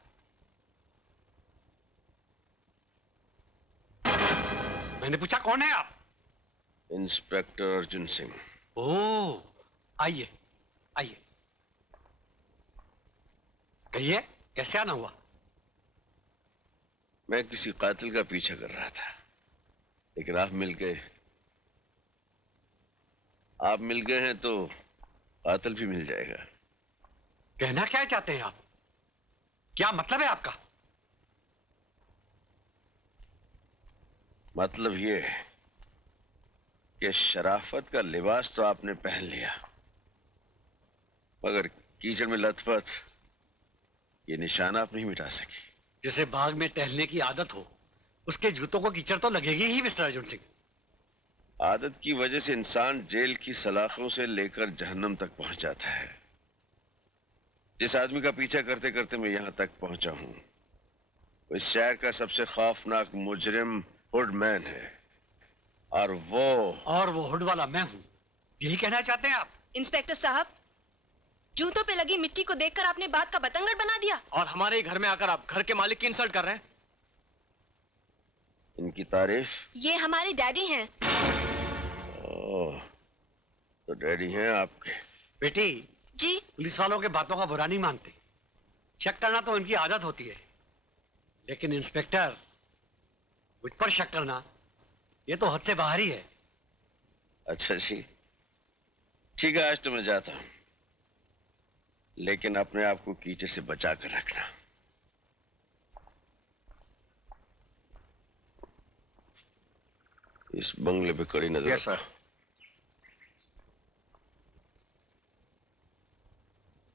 मैंने पूछा कौन है आप? इंस्पेक्टर अर्जुन सिंह। ओह, आइए आइए। कहिए, कैसे आना हुआ? मैं किसी कातिल का पीछा कर रहा था, लेकिन आप मिल गए। आप मिल गए हैं तो कातिल भी मिल जाएगा। कहना क्या चाहते हैं आप? क्या मतलब है आपका? मतलब ये है कि शराफत का लिबास तो आपने पहन लिया, मगर कीचड़ में लथपथ ये निशान आप नहीं मिटा सके। जिसे बाग में टहलने की आदत हो, उसके जूतों को कीचड़ तो लगेगी ही मिस्टर अर्जुन सिंह। आदत की वजह से इंसान जेल की सलाखों से लेकर जहन्नम तक पहुंच जाता है। जिस आदमी का पीछा करते करते मैं यहां तक पहुंचा हूं, वो इस शहर का सबसे खौफनाक मुजरिम हुडमैन है, और वो हुड वाला मैं हूं, यही कहना चाहते हैं आप? इंस्पेक्टर साहब, जूतों पे लगी मिट्टी को देखकर आपने बात का बतंगड़ बना दिया। और हमारे ही घर में आकर आप घर के मालिक की इंसल्ट कर रहे हैं। इनकी तारीफ? ये हमारे डैडी हैं। ओह, तो डैडी हैं आपके। बेटी जी। पुलिस वालों के बातों का बुरा नहीं मानते, शक करना तो उनकी आदत होती है, लेकिन इंस्पेक्टर मुझ पर शक करना ये तो हद से बाहर ही है। अच्छा जी, ठीक है, आज तो मैं जाता हूं, लेकिन अपने आप को कीचड़ से बचा कर रखना। इस बंगले पे कड़ी नजर यस सर।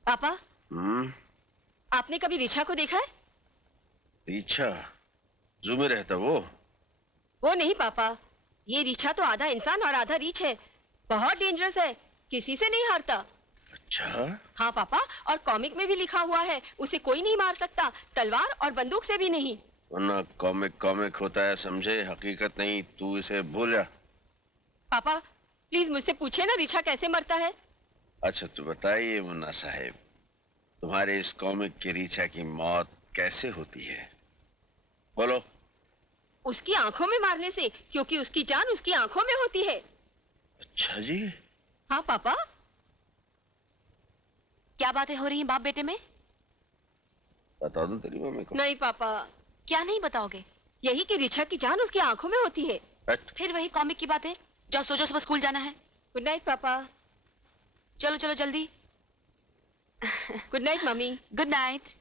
पापा, आपने कभी रिचा को देखा है? रिचा? जू में रहता वो नहीं पापा, ये रिचा तो आधा इंसान और आधा रीछ है। बहुत डेंजरस है, किसी से नहीं हारता। अच्छा? हाँ पापा, और कॉमिक में भी लिखा हुआ है, उसे कोई नहीं मार सकता, तलवार और बंदूक से भी नहीं। वरना कॉमिक कॉमिक होता है, समझे, हकीकत नहीं। तू इसे भूल जा। पापा प्लीज मुझसे पूछे ना रिचा कैसे मरता है। अच्छा तो बताइए मुन्ना साहब, तुम्हारे इस कॉमिक की रिचा की मौत कैसे होती है? बोलो। उसकी आंखों में मारने से, क्योंकि उसकी जान उसकी आंखों में होती है। अच्छा जी। हाँ पापा। क्या बातें हो रही हैं बाप बेटे में? बता दूं तेरी मम्मी को? नहीं पापा। क्या नहीं बताओगे? यही कि रिचा की जान उसकी आंखों में होती है। फिर वही कॉमिक की बातें। जाओ सो जाओ, सुबह स्कूल जाना है। गुड नाइट पापा। चलो चलो जल्दी। Good night mummy. Good night.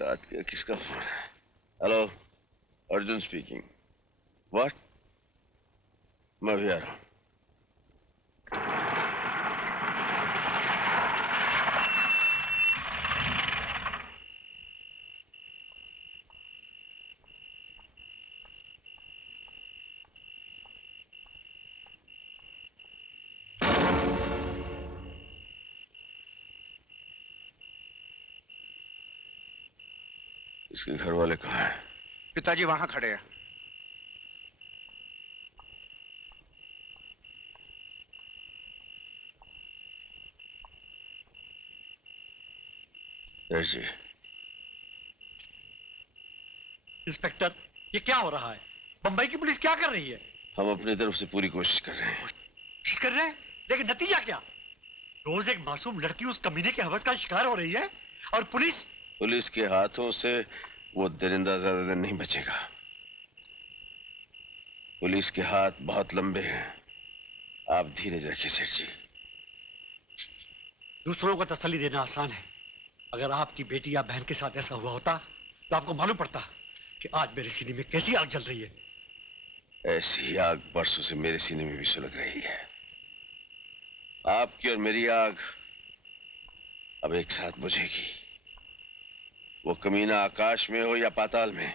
रात के किसका फोन है? Hello, Arjun speaking. व्हाट? मैं भी आ रहा हूं। इसके घर वाले कहाँ हैं? पिताजी वहां खड़े हैं। जी। इंस्पेक्टर, ये क्या हो रहा है? बंबई की पुलिस क्या कर रही है? हम अपनी तरफ से पूरी कोशिश कर रहे हैं। कोशिश कर रहे हैं, लेकिन नतीजा क्या? रोज एक मासूम लड़की उस कमीने के हवस का शिकार हो रही है, और पुलिस के हाथों से वो दरिंदा ज्यादा दिन नहीं बचेगा। पुलिस के हाथ बहुत लंबे हैं, आप धीरज रखिए सेठ जी। दूसरों को तसल्ली देना आसान है, अगर आपकी बेटी या बहन के साथ ऐसा हुआ होता तो आपको मालूम पड़ता कि आज मेरे सीने में कैसी आग जल रही है। ऐसी आग बरसों से मेरे सीने में भी सुलग रही है। आपकी और मेरी आग अब एक साथ बुझेगी। वो कमीना आकाश में हो या पाताल में,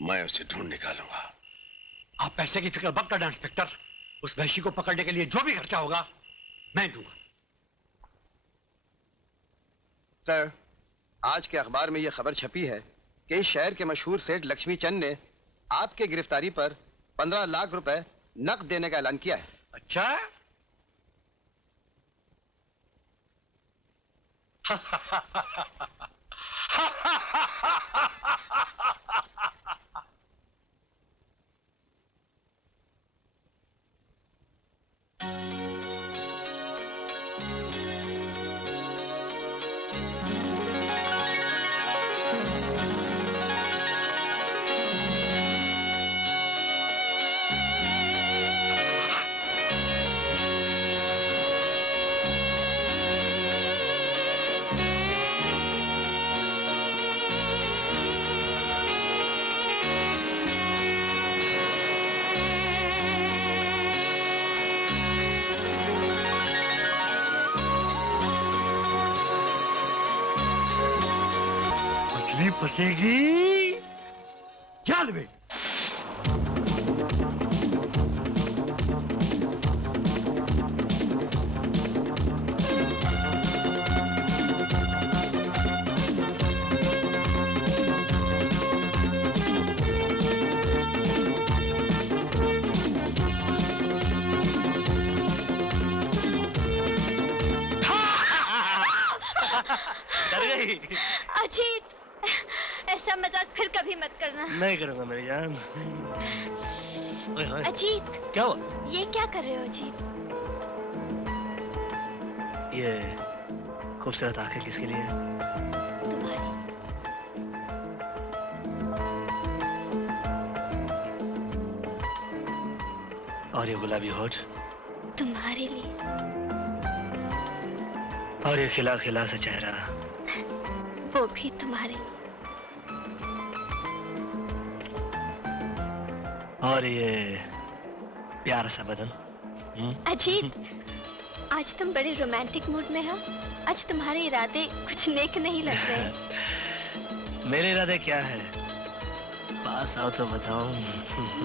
मैं उसे ढूंढ निकालूंगा। आप पैसे की फिक्र मत करना इंस्पेक्टर, उस वैशी को पकड़ने के लिए जो भी खर्चा होगा मैं दूंगा। सर, आज के अखबार में यह खबर छपी है कि इस शहर के मशहूर सेठ लक्ष्मी चंद ने आपके गिरफ्तारी पर 15 लाख रुपए नकद देने का ऐलान किया है। अच्छा? मछली फंसेगी जाल में। डर गई? अजीत, ऐसा मजाक फिर कभी मत करना। नहीं करूंगा मेरी जान। ओए होए। अजीत, क्या हुआ? ये क्या कर रहे हो अजीत? ये खूबसूरत आंखें किसके लिए हैं? तुम्हारी। और ये गुलाबी होठ? तुम्हारे लिए। और ये खिला खिला सा चेहरा? वो भी तुम्हारे लिए। और ये प्यारा सा बदन? अजीत, आज तुम बड़े रोमांटिक मूड में हो। आज तुम्हारे इरादे कुछ नेक नहीं लग रहे। मेरे इरादे क्या है? पास आओ तो बताऊं।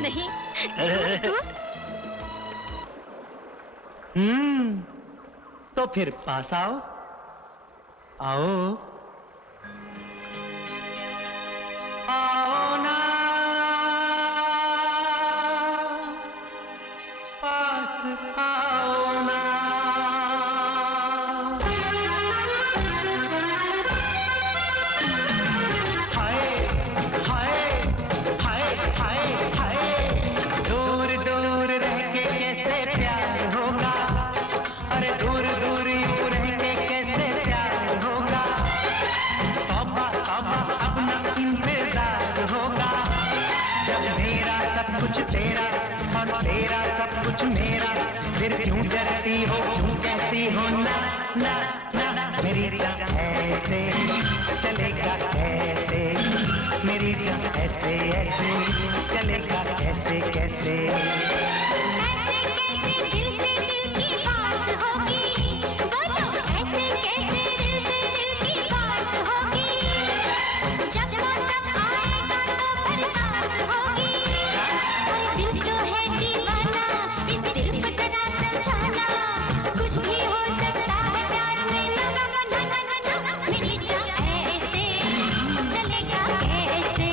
नहीं। तो फिर पास आओ। आओ आओ ना, पास आओ ना। हाय हाय हाय हाय हाय, दूर दूर रह के कैसे प्यार होगा। अरे दूर दूर यूं रह के कैसे प्यार होगा। तौबा तौबा अपना इंतजार होगा। जब मेरा सब कुछ तेरा और तेरा सब कुछ मेरा, फिर क्यों डरती हो, क्यों कहती हो ना ना ना। मेरी जान ऐसे चलेगा कैसे, मेरी जान ऐसे ऐसे चलेगा कैसे कैसे। ऐसे कैसे दिल से दिल की बात होगी। बोलो ऐसे कैसे दिल से दिल की बात होगी। जब मौसम आएगा तो बरसात होगी। और दिल तो है दीवाना, इस दिल को जरा समझाना। कुछ भी हो सकता है प्यार में, ना ना ना ना ना। मेरी जान ऐसे चलेगा कैसे,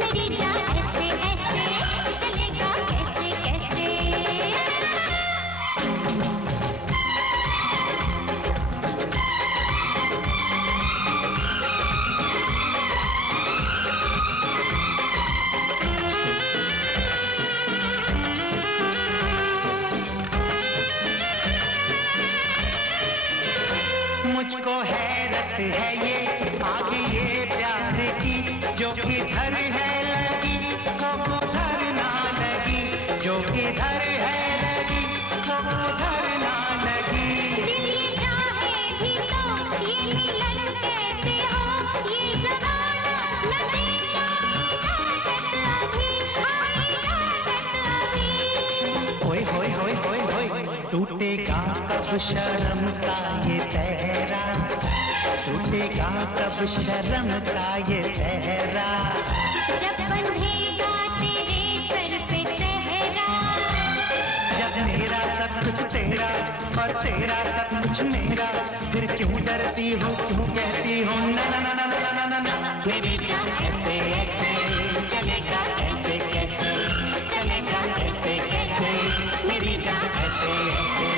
मेरी जान ऐसे ऐसे चलेगा कैसे कैसे। मुझको हैरत है ये आगे ये प्यार की, जो किधर है लगी वो उधर ना लगी। जो किधर है लगी वो उधर ना लगी। दिल ये चाहे भी तो ये मिलन कैसे हो। ये ज़माना न देगा इजाज़त अभी, हाँ इजाज़त अभी। होय होय होय होय होय, टूटेगा कब शर्म का ये पहरा। टूटेगा कब शर्म का ये पहरा। जब बंधेगा तेरे सर पे सहरा। जब मेरा सब कुछ तेरा और तेरा सब कुछ मेरा, फिर क्यों डरती हो, क्यों कहती हो ना ना ना ना ना ना ना ना। मेरी जान ऐसे ऐसे चलेगा, ऐसे कैसे चलेगा, ऐसे कैसे मेरी जान ऐसे ऐसे।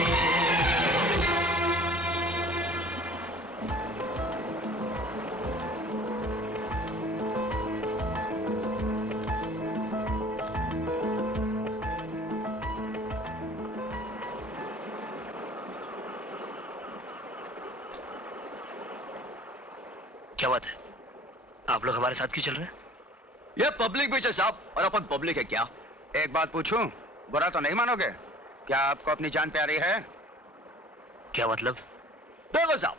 क्या बात है, आप लोग हमारे साथ क्यों चल रहे हैं? ये पब्लिक बीच है साहब, और अपन पब्लिक है क्या? एक बात पूछूं, बुरा तो नहीं मानोगे? क्या आपको अपनी जान प्यारी है? क्या मतलब? देखो साहब,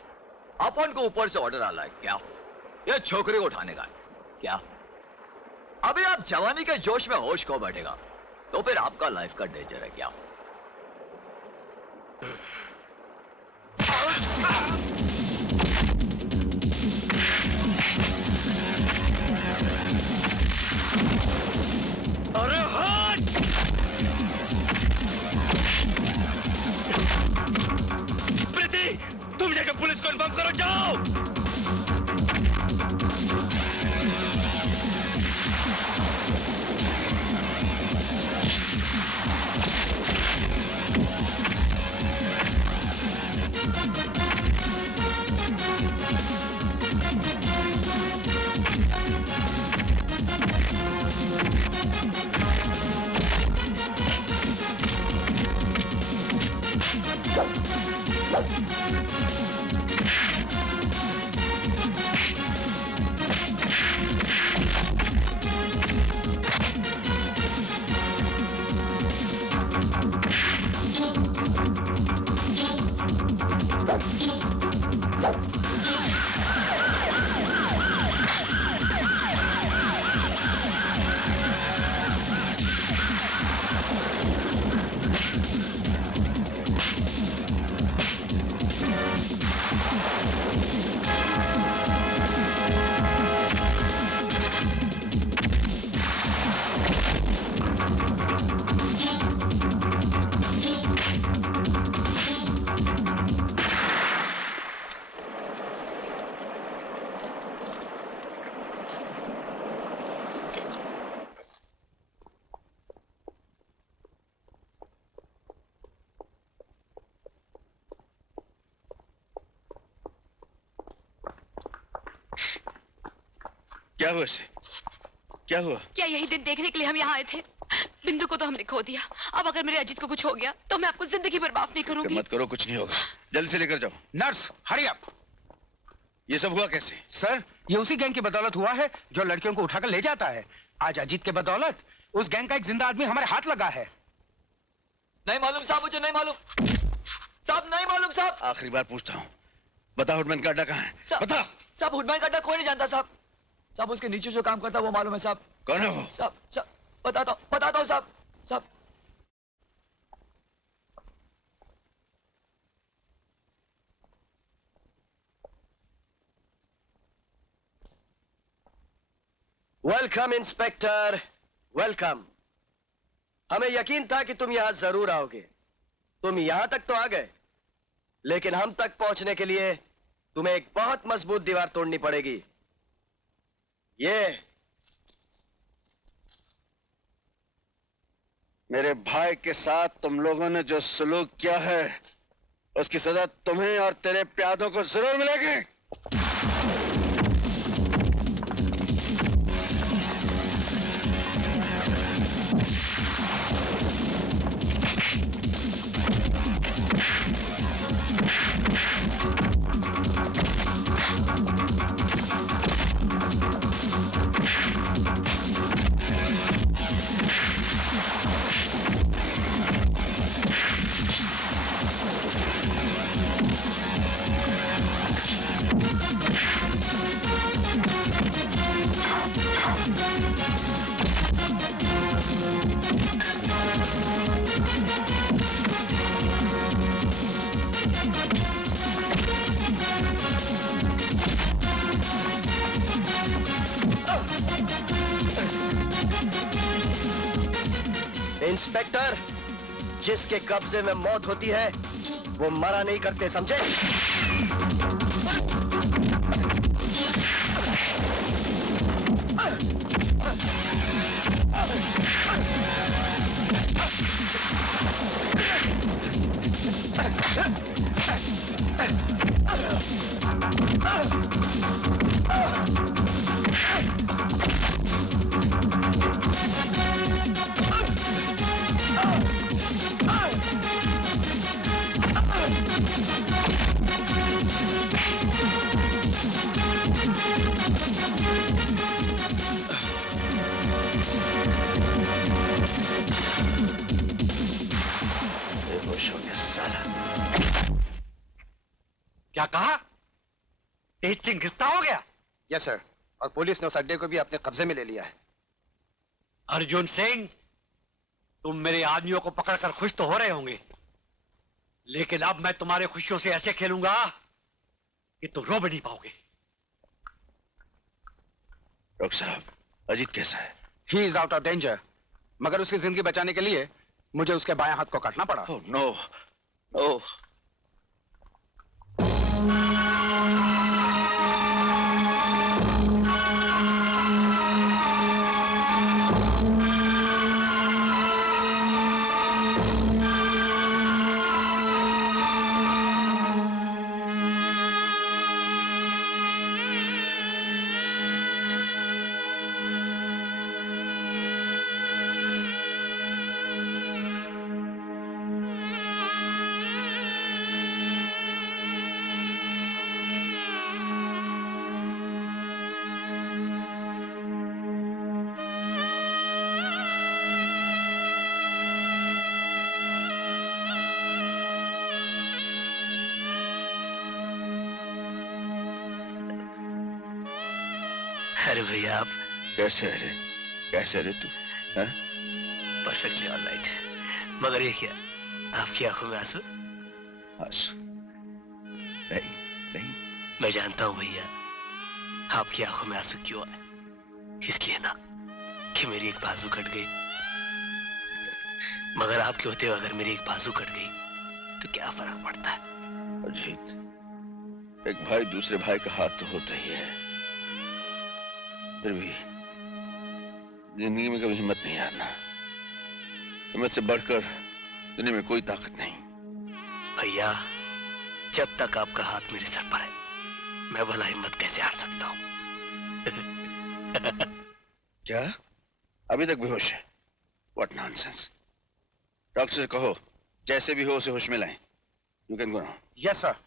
अपन को ऊपर से ऑर्डर आ रहा है क्या, ये छोकरी को उठाने का है क्या? अभी आप जवानी के जोश में होश खो बैठेगा तो फिर आपका लाइफ का डेंजर है क्या? अरे हट! प्रीति, तुम जाकर पुलिस को इन्फॉर्म करो, जाओ! क्या हुआ इसे? क्या हुआ? क्या यही दिन देखने के लिए हम यहाँ आए थे? बिंदु को तो हमने खो दिया, अब अगर मेरे अजीत को कुछ हो गया तो मैं आपको जिंदगी भर माफ नहीं करूंगी। मत करो, कुछ नहीं होगा, जल्दी से लेकर जाओ। Nurse, hurry up. ये सब हुआ कैसे? सर, ये उसी गैंग की बदौलत हुआ है जो लड़कियों को उठाकर ले जाता है। आज अजीत के बदौलत उस गैंग का एक जिंदा आदमी हमारे हाथ लगा है। नहीं मालूम साहब, मुझे नहीं मालूम साहब, नहीं मालूम साहब। आखिरी बार पूछता हूँ, बता हुडमैन का अड्डा कहाँ है? बता। साहब हुडमैन का अड्डा कोई नहीं जानता साहब। साहब उसके नीचे जो काम करता है वो मालूम है साहब। कौन है वो? साहब बताता हूँ साहब। साहब वेलकम इंस्पेक्टर, वेलकम। हमें यकीन था कि तुम यहां जरूर आओगे। तुम यहां तक तो आ गए, लेकिन हम तक पहुंचने के लिए तुम्हें एक बहुत मजबूत दीवार तोड़नी पड़ेगी। ये मेरे भाई के साथ तुम लोगों ने जो सलूक किया है उसकी सजा तुम्हें और तेरे प्यादों को जरूर मिलेगी। इंस्पेक्टर, जिसके कब्जे में मौत होती है वो मरा नहीं करते, समझे? क्या कहा? तेज सिंह गिरफ्तार हो गया? यस सर, और पुलिस ने उस अड्डे को भी अपने कब्जे में ले लिया है। अर्जुन सिंह, तुम मेरे आदमियों को पकड़कर खुश तो हो रहे होंगे, लेकिन अब मैं तुम्हारे खुशियों से ऐसे खेलूंगा कि तुम रो भी नहीं पाओगे। डॉक्टर साहब, अजीत कैसा है? He is out of danger, मगर उसकी जिंदगी बचाने के लिए मुझे उसके बाएं हाथ को काटना पड़ा। Oh no, no. अरे भैया आप कैसे है रे? कैसे रे तू? Perfectly all right. मगर ये क्या, आपकी आंखों में आंसू? आंसू नहीं, नहीं। मैं जानता हूँ भैया आपकी आंखों में आंसू क्यों आए, इसलिए ना कि मेरी एक बाजू कट गई। मगर आपके होते हुए अगर मेरी एक बाजू कट गई तो क्या फर्क पड़ता है? अजीत, एक भाई दूसरे भाई का हाथ तो होता ही है, फिर भी जिंदगी में कभी हिम्मत नहीं हारना। हिम्मत से बढ़कर दुनिया में कोई ताकत नहीं। भैया जब तक आपका हाथ मेरे सर पर है मैं भला हिम्मत कैसे हार सकता हूँ? क्या अभी तक बेहोश है? What nonsense. डॉक्टर से कहो जैसे भी हो उसे होश में लाएं। You can go now. Yes sir.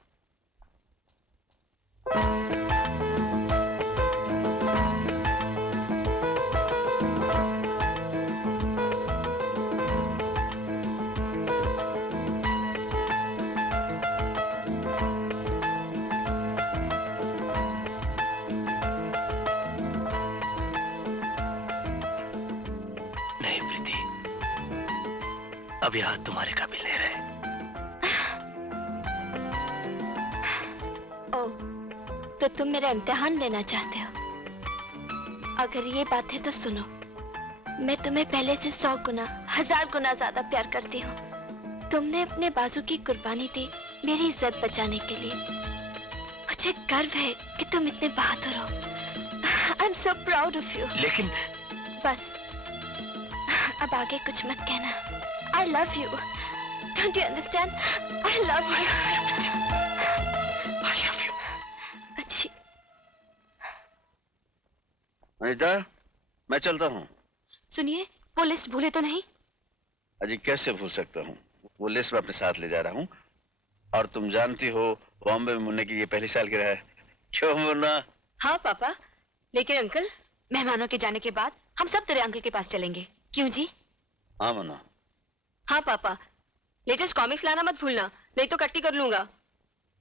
अभी हाथ तुम्हारे काबिल नहीं रहे। ओ, तो तुम मेरा इम्तिहान लेना चाहते हो? अगर ये बात है तो सुनो, मैं तुम्हें पहले से 100 गुना 1000 गुना ज्यादा प्यार करती हूँ। तुमने अपने बाजू की कुर्बानी दी मेरी इज्जत बचाने के लिए। मुझे गर्व है कि तुम इतने बहादुर हो। I am so proud of you. लेकिन बस अब आगे कुछ मत कहना। I love you. Don't you understand? I love you. I love you. अच्छी। अनीता, मैं चलता हूँ। सुनिए, वो लिस्ट भूले तो नहीं? अजी कैसे भूल सकता हूँ, वो लिस्ट मैं अपने साथ ले जा रहा हूँ। और तुम जानती हो बॉम्बे में मुन्ने की ये पहली सालगिरह है। क्यों मुन्ना? हाँ पापा, लेकिन अंकल? मेहमानों के जाने के बाद हम सब तेरे अंकल के पास चलेंगे, क्यों जी? हाँ मुन्ना। हाँ पापा, लेटेस्ट कॉमिक्स लाना मत भूलना, नहीं तो कट्टी कर लूंगा।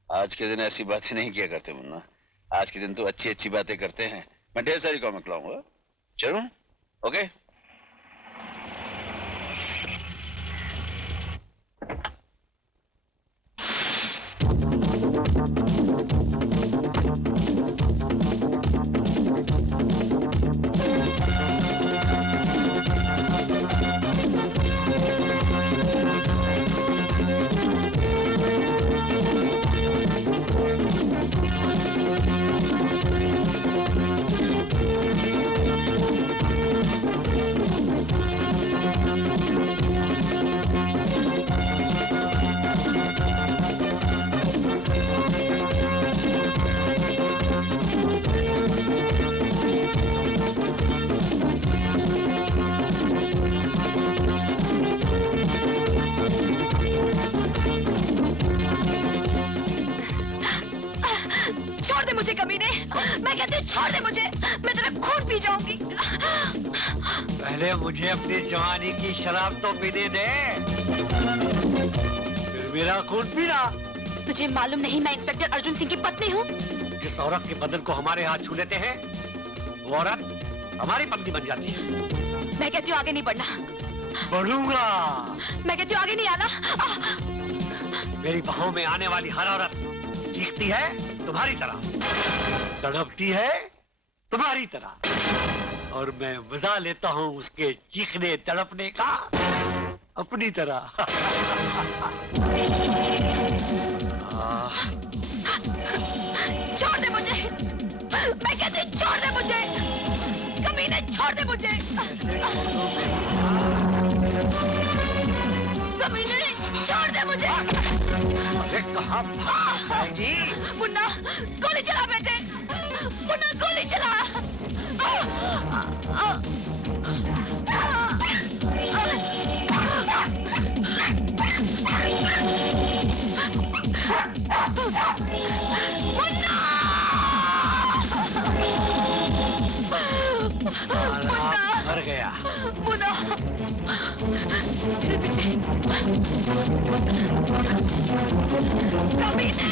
आज के दिन ऐसी बातें नहीं किया करते मुन्ना। आज के दिन तो अच्छी अच्छी बातें करते हैं। मैं ढेर सारी कॉमिक लाऊंगा। चलूं? ओके? मुझे कमीने, मैं कहती हूँ छोड़ दे मुझे, मैं तेरा खून पी जाऊंगी। पहले मुझे अपनी जवानी की शराब तो पीने दे, फिर मेरा खून पीना। तुझे मालूम नहीं मैं इंस्पेक्टर अर्जुन सिंह की पत्नी हूँ? जिस औरत के बदन को हमारे हाथ छू लेते हैं, वो औरत हमारी पत्नी बन जाती है। मैं कहती हूँ आगे नहीं बढ़ना। बढ़ूंगा। मैं कहती हूँ आगे नहीं आना। मेरी बाहों में आने वाली हर औरत चीखती है तुम्हारी तरह, तड़पती है तुम्हारी तरह, और मैं मजा लेता हूँ उसके चीखने तड़पने का अपनी तरह। छोड़ दे मुझे, मैं कहती हूँ छोड़ दे मुझे, कमीने छोड़ दे मुझे। कमीने छोड़ दे मुझे। अरे कहाँ भागी? मुन्ना गोली चला बेटे, मुन्ना गोली चला। मर गया। मुन्ना मेरे बेटे, कमीने।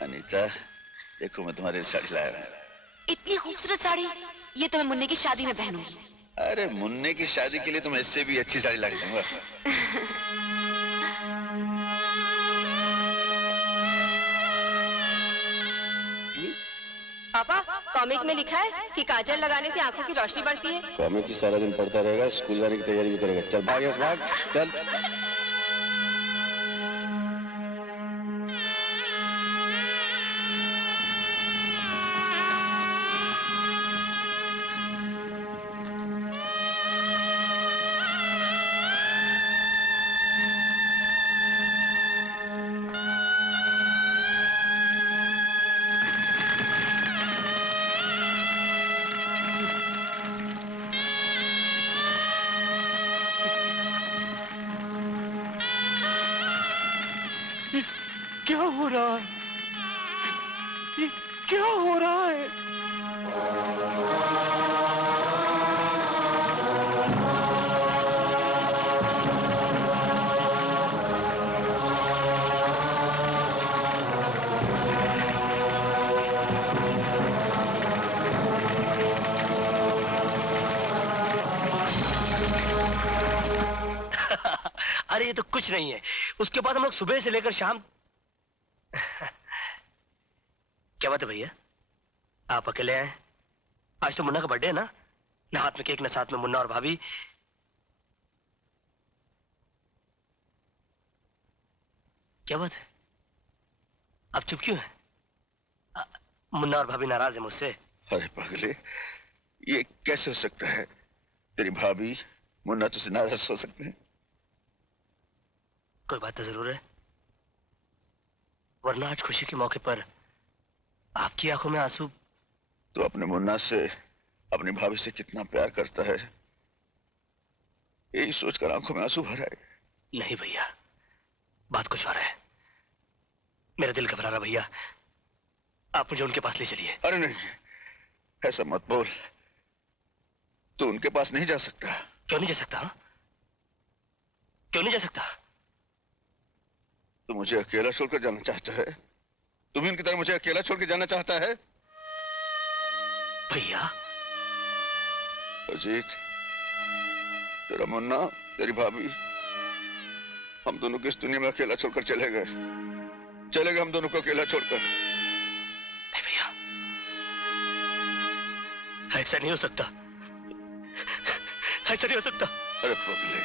अनीता, देखो मैं तुम्हारे लिए साड़ी लाया हूं। इतनी खूबसूरत साड़ी, ये तो मैं मुन्ने की शादी में पहनूंगी। अरे मुन्ने की शादी के लिए तो मैं इससे भी अच्छी साड़ी ला के दूंगा। पापा, कॉमिक में लिखा है कि काजल लगाने से आंखों की रोशनी बढ़ती है। कॉमिक की सारा दिन पढ़ता रहेगा, स्कूल जाने की तैयारी भी करेगा। चल भाग यहाँ से, भाग चल। क्या हो रहा है? ये क्या हो रहा है? अरे ये तो कुछ नहीं है। उसके बाद हम लोग सुबह से लेकर शाम। क्या बात है भैया, आप अकेले आए? आज तो मुन्ना का बर्थडे है ना? ना हाथ में केक, ना साथ में मुन्ना और भाभी। क्या बात है, आप चुप क्यों हैं? मुन्ना और भाभी नाराज है मुझसे? अरे पागले, ये कैसे हो सकता है? तेरी भाभी मुन्ना तुझसे नाराज हो सकते हैं? कोई बात तो जरूर है, वरना आज खुशी के मौके पर आपकी आंखों में आंसू। तो अपने मुन्ना से, अपनी भाभी से कितना प्यार करता है, यही सोचकर आंखों में आंसू भर आए। नहीं भैया, बात कुछ और है। मेरा दिल घबरा रहा भैया, आप मुझे उनके पास ले चलिए। अरे नहीं, ऐसा मत बोल। तू उनके पास नहीं जा सकता। क्यों नहीं जा सकता? हा? क्यों नहीं जा सकता? तू मुझे अकेला छोड़कर जाना चाहता है? तुम इनकी तरह मुझे अकेला छोड़ के जाना चाहता है? भैया अजीत, तेरा मुन्ना, तेरी भाभी, हम दोनों को इस दुनिया में अकेला छोड़कर चले गए हम दोनों को अकेला छोड़कर। नहीं भैया, ऐसा नहीं हो सकता, ऐसा नहीं हो सकता। अरे पगले,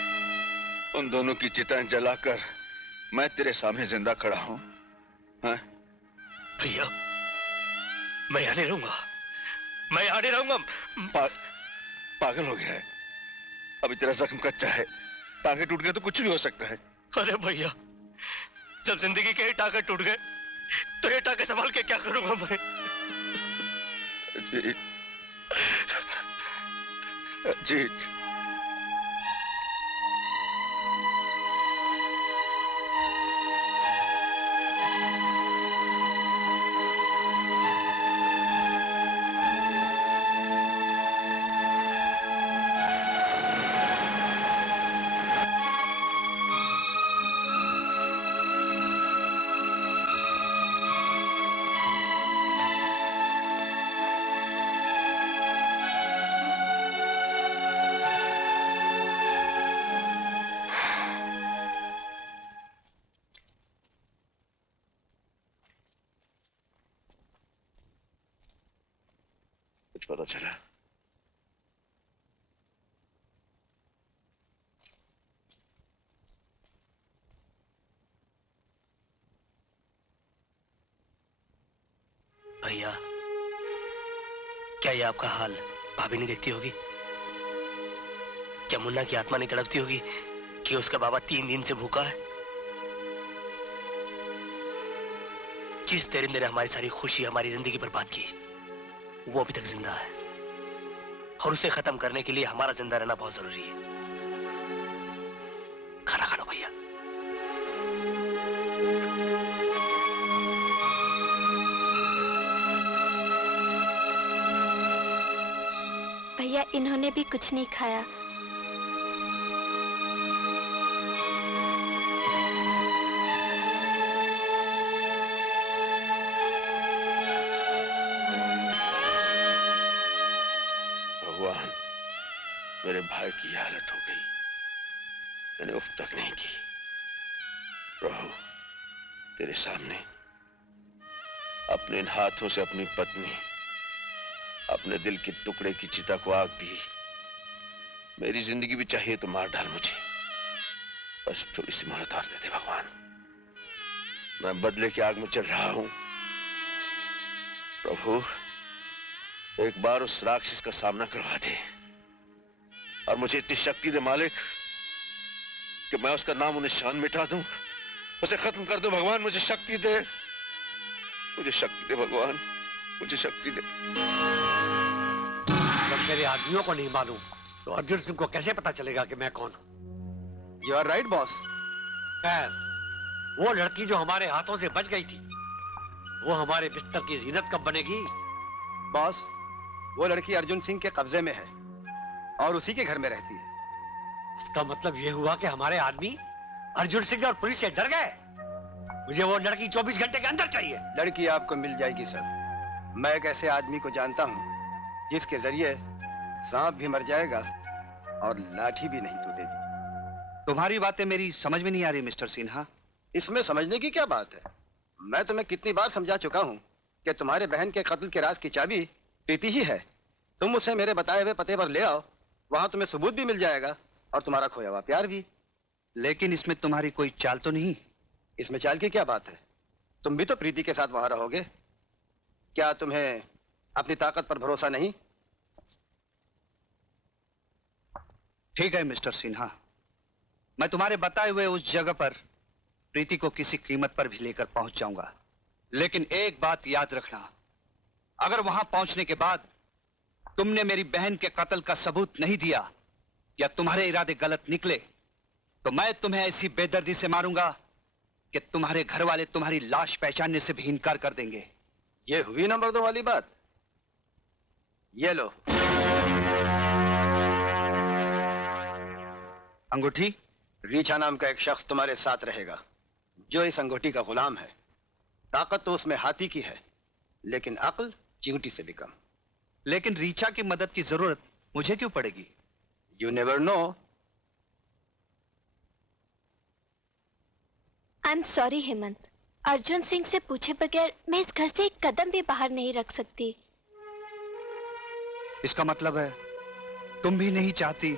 उन दोनों की चिताएं जलाकर मैं तेरे सामने जिंदा खड़ा हूं। हाँ? भैया, मैं यहाँ नहीं रहूंगा, मैं यहाँ नहीं रहूंगा। पागल हो गया है? अभी तेरा जख्म कच्चा है, टांगे टूट गए तो कुछ भी हो सकता है। अरे भैया, जब जिंदगी के ही टांगे टूट गए तो ये टांगे संभाल के क्या करूंगा मैं? अजीत, अजीत, कुछ पता चला? भैया, क्या ये आपका हाल भाभी नहीं देखती होगी? क्या मुन्ना की आत्मा नहीं तड़पती होगी कि उसका बाबा 3 दिन से भूखा है? जिस दरिंदे ने हमारी सारी खुशी, हमारी जिंदगी बर्बाद की, वो अभी तक जिंदा है और उसे खत्म करने के लिए हमारा जिंदा रहना बहुत जरूरी है। खाना खा लो भैया। भैया, इन्होंने भी कुछ नहीं खाया। भगवान, मेरे भाई की हालत हो गई, मैंने उफ तक नहीं की। प्रभु, तेरे सामने अपने इन हाथों से अपनी पत्नी, अपने दिल के टुकड़े की चिता को आग दी। मेरी जिंदगी भी चाहिए तो मार डाल मुझे, बस थोड़ी सी मोहलत और दे दे भगवान। मैं बदले की आग में चल रहा हूं। प्रभु, एक बार उस राक्षस का सामना करवा दे और मुझे इतनी शक्ति दे मालिक कि मैं उसका नाम निशान मिटा दूं, उसे खत्म कर दो। भगवान, मुझे शक्ति दे, मुझे शक्ति दे भगवान, मुझे शक्ति दे। जब मेरे आदमियों को नहीं मालूम तो अर्जुन सिंह को कैसे पता चलेगा कि मैं कौन हूं? You are right boss. खैर, वो लड़की जो हमारे हाथों से बच गई थी, वो हमारे बिस्तर की जीनत कब बनेगी? बॉस, वो लड़की अर्जुन सिंह के कब्जे में है और उसी के घर में रहती है। इसका मतलब ये हुआ कि हमारे आदमी अर्जुन सिंह और पुलिस से डर गए। मुझे वो लड़की 24 घंटे के अंदर चाहिए। लड़की आपको मिल जाएगी सर। मैं एक ऐसे आदमी को जानता हूँ जिसके जरिए सांप भी मर जाएगा और लाठी भी नहीं टूटेगी। तुम्हारी बातें मेरी समझ में नहीं आ रही मिस्टर सिन्हा। इसमें समझने की क्या बात है? मैं तुम्हें कितनी बार समझा चुका हूँ कि तुम्हारे बहन के कत्ल के राज की चाबी प्रीति ही है। तुम उसे मेरे बताए हुए पते पर ले आओ, वहां तुम्हें सबूत भी मिल जाएगा और तुम्हारा खोया हुआ प्यार भी। लेकिन इसमें तुम्हारी कोई चाल तो नहीं? इसमें चाल की क्या बात है? तुम भी तो प्रीति के साथ वहां रहोगे। क्या तुम्हें अपनी ताकत पर भरोसा नहीं? ठीक है मिस्टर सिन्हा, मैं तुम्हारे बताए हुए उस जगह पर प्रीति को किसी कीमत पर भी लेकर पहुंच जाऊंगा। लेकिन एक बात याद रखना, अगर वहां पहुंचने के बाद तुमने मेरी बहन के कत्ल का सबूत नहीं दिया या तुम्हारे इरादे गलत निकले तो मैं तुम्हें ऐसी बेदर्दी से मारूंगा कि तुम्हारे घर वाले तुम्हारी लाश पहचानने से भी इनकार कर देंगे। ये हुई नंबर 2 वाली बात। ये लो अंगूठी। रीछा नाम का एक शख्स तुम्हारे साथ रहेगा जो इस अंगूठी का गुलाम है। ताकत तो उसमें हाथी की है, लेकिन अक्ल चींटी से भी कम। लेकिन रीछा की मदद की जरूरत मुझे क्यों पड़ेगी? You never know. I am sorry Hemant, Arjun Singh से पूछे बगैर मैं इस घर से एक कदम भी बाहर नहीं रख सकती। इसका मतलब है तुम भी नहीं चाहती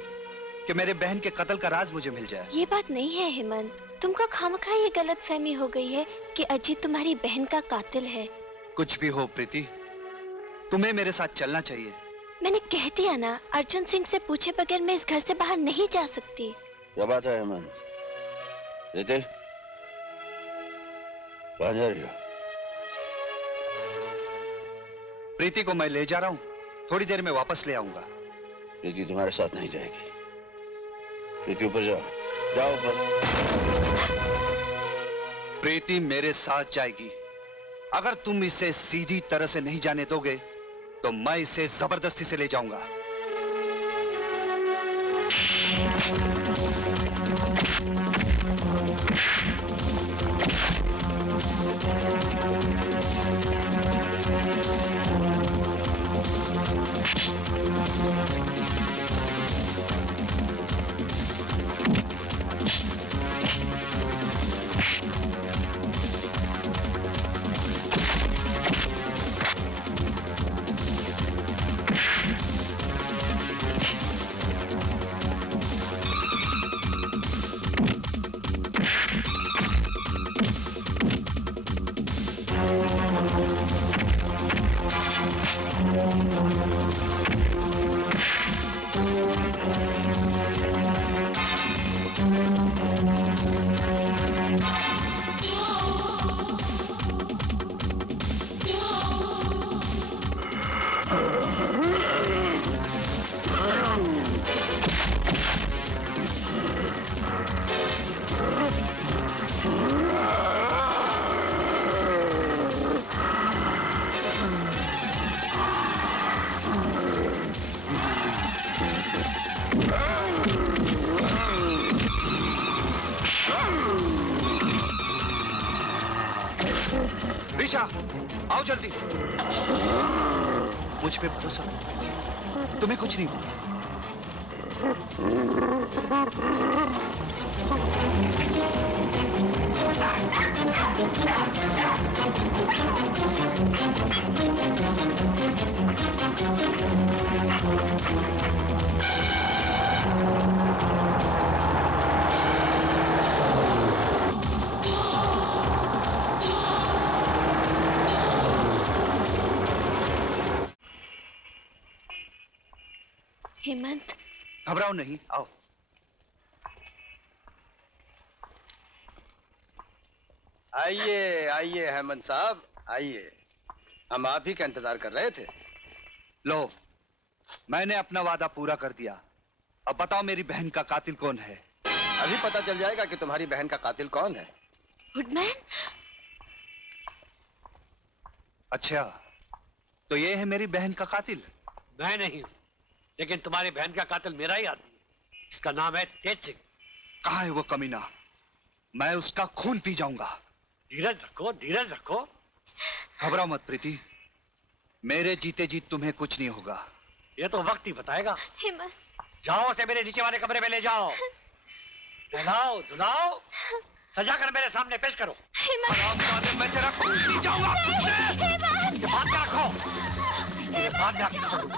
कि मेरे बहन के कत्ल का राज मुझे मिल जाए? ये बात नहीं है हेमंत, तुमको खामखा ये गलतफहमी हो गई है कि अजीत तुम्हारी बहन का कातिल है। कुछ भी हो प्रीति, तुम्हें मेरे साथ चलना चाहिए। मैंने कह दिया ना, अर्जुन सिंह से पूछे बगैर मैं इस घर से बाहर नहीं जा सकती। क्या बात है हेमंत? प्रीति, कहाँ जा रही हो? प्रीति को मैं ले जा रहा हूँ, थोड़ी देर में वापस ले आऊंगा। प्रीति तुम्हारे साथ नहीं जाएगी। प्रीति ऊपर जाओ, जाओ ऊपर। प्रीति मेरे साथ जाएगी। अगर तुम इसे सीधी तरह से नहीं जाने दोगे तो मैं इसे जबरदस्ती से ले जाऊंगा। आओ जल्दी, मुझ पे भरोसा रखो, तुम्हें कुछ नहीं होगा। हेमंत, घबराओ नहीं, आओ। आइए आइए हेमंत साहब, आइए। हम आप ही का इंतजार कर रहे थे। लो, मैंने अपना वादा पूरा कर दिया। अब बताओ मेरी बहन का कातिल कौन है? अभी पता चल जाएगा कि तुम्हारी बहन का कातिल कौन है। गुडमैन? अच्छा, तो ये है मेरी बहन का कातिल? मैं नहीं हूं, लेकिन तुम्हारी बहन का कातिल मेरा ही आदमी है। इसका नाम है तेज सिंह। कहाँ है वो कमीना? मैं उसका खून पी जाऊंगा। धीरज रखो, धीरज रखो। घबराओ मत प्रीति, मेरे जीते जी तुम्हें कुछ नहीं होगा। ये तो वक्त ही बताएगा। हेमंत, जाओ उसे मेरे नीचे वाले कमरे में ले जाओ, नहलाओ धुलाओ, सजा कर मेरे सामने पेश करो। मैं तेरा खून पी जाऊंगा। इसे बांध कर रखो, इसके बाद में आके खबर दूंगा।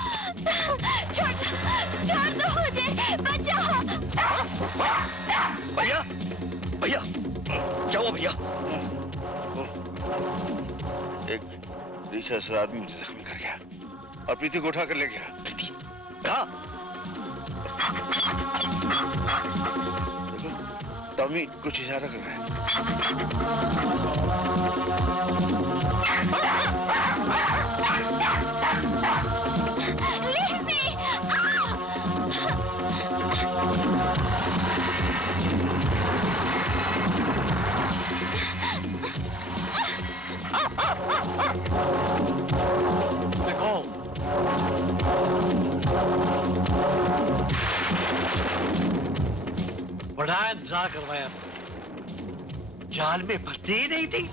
छोड़ दो मुझे, बचाओ। भैया, भैया, क्या हुआ भैया? एक रिसर्च आदमी मुझे जख्मी कर गया और प्रीति को उठा कर ले गया। प्रीति कहाँ? देखो, टॉमी कुछ इशारा कर रहा है। Leave me! देखो, बड़ा इंतजार करवाया, जाल में फंसती ही नहीं थी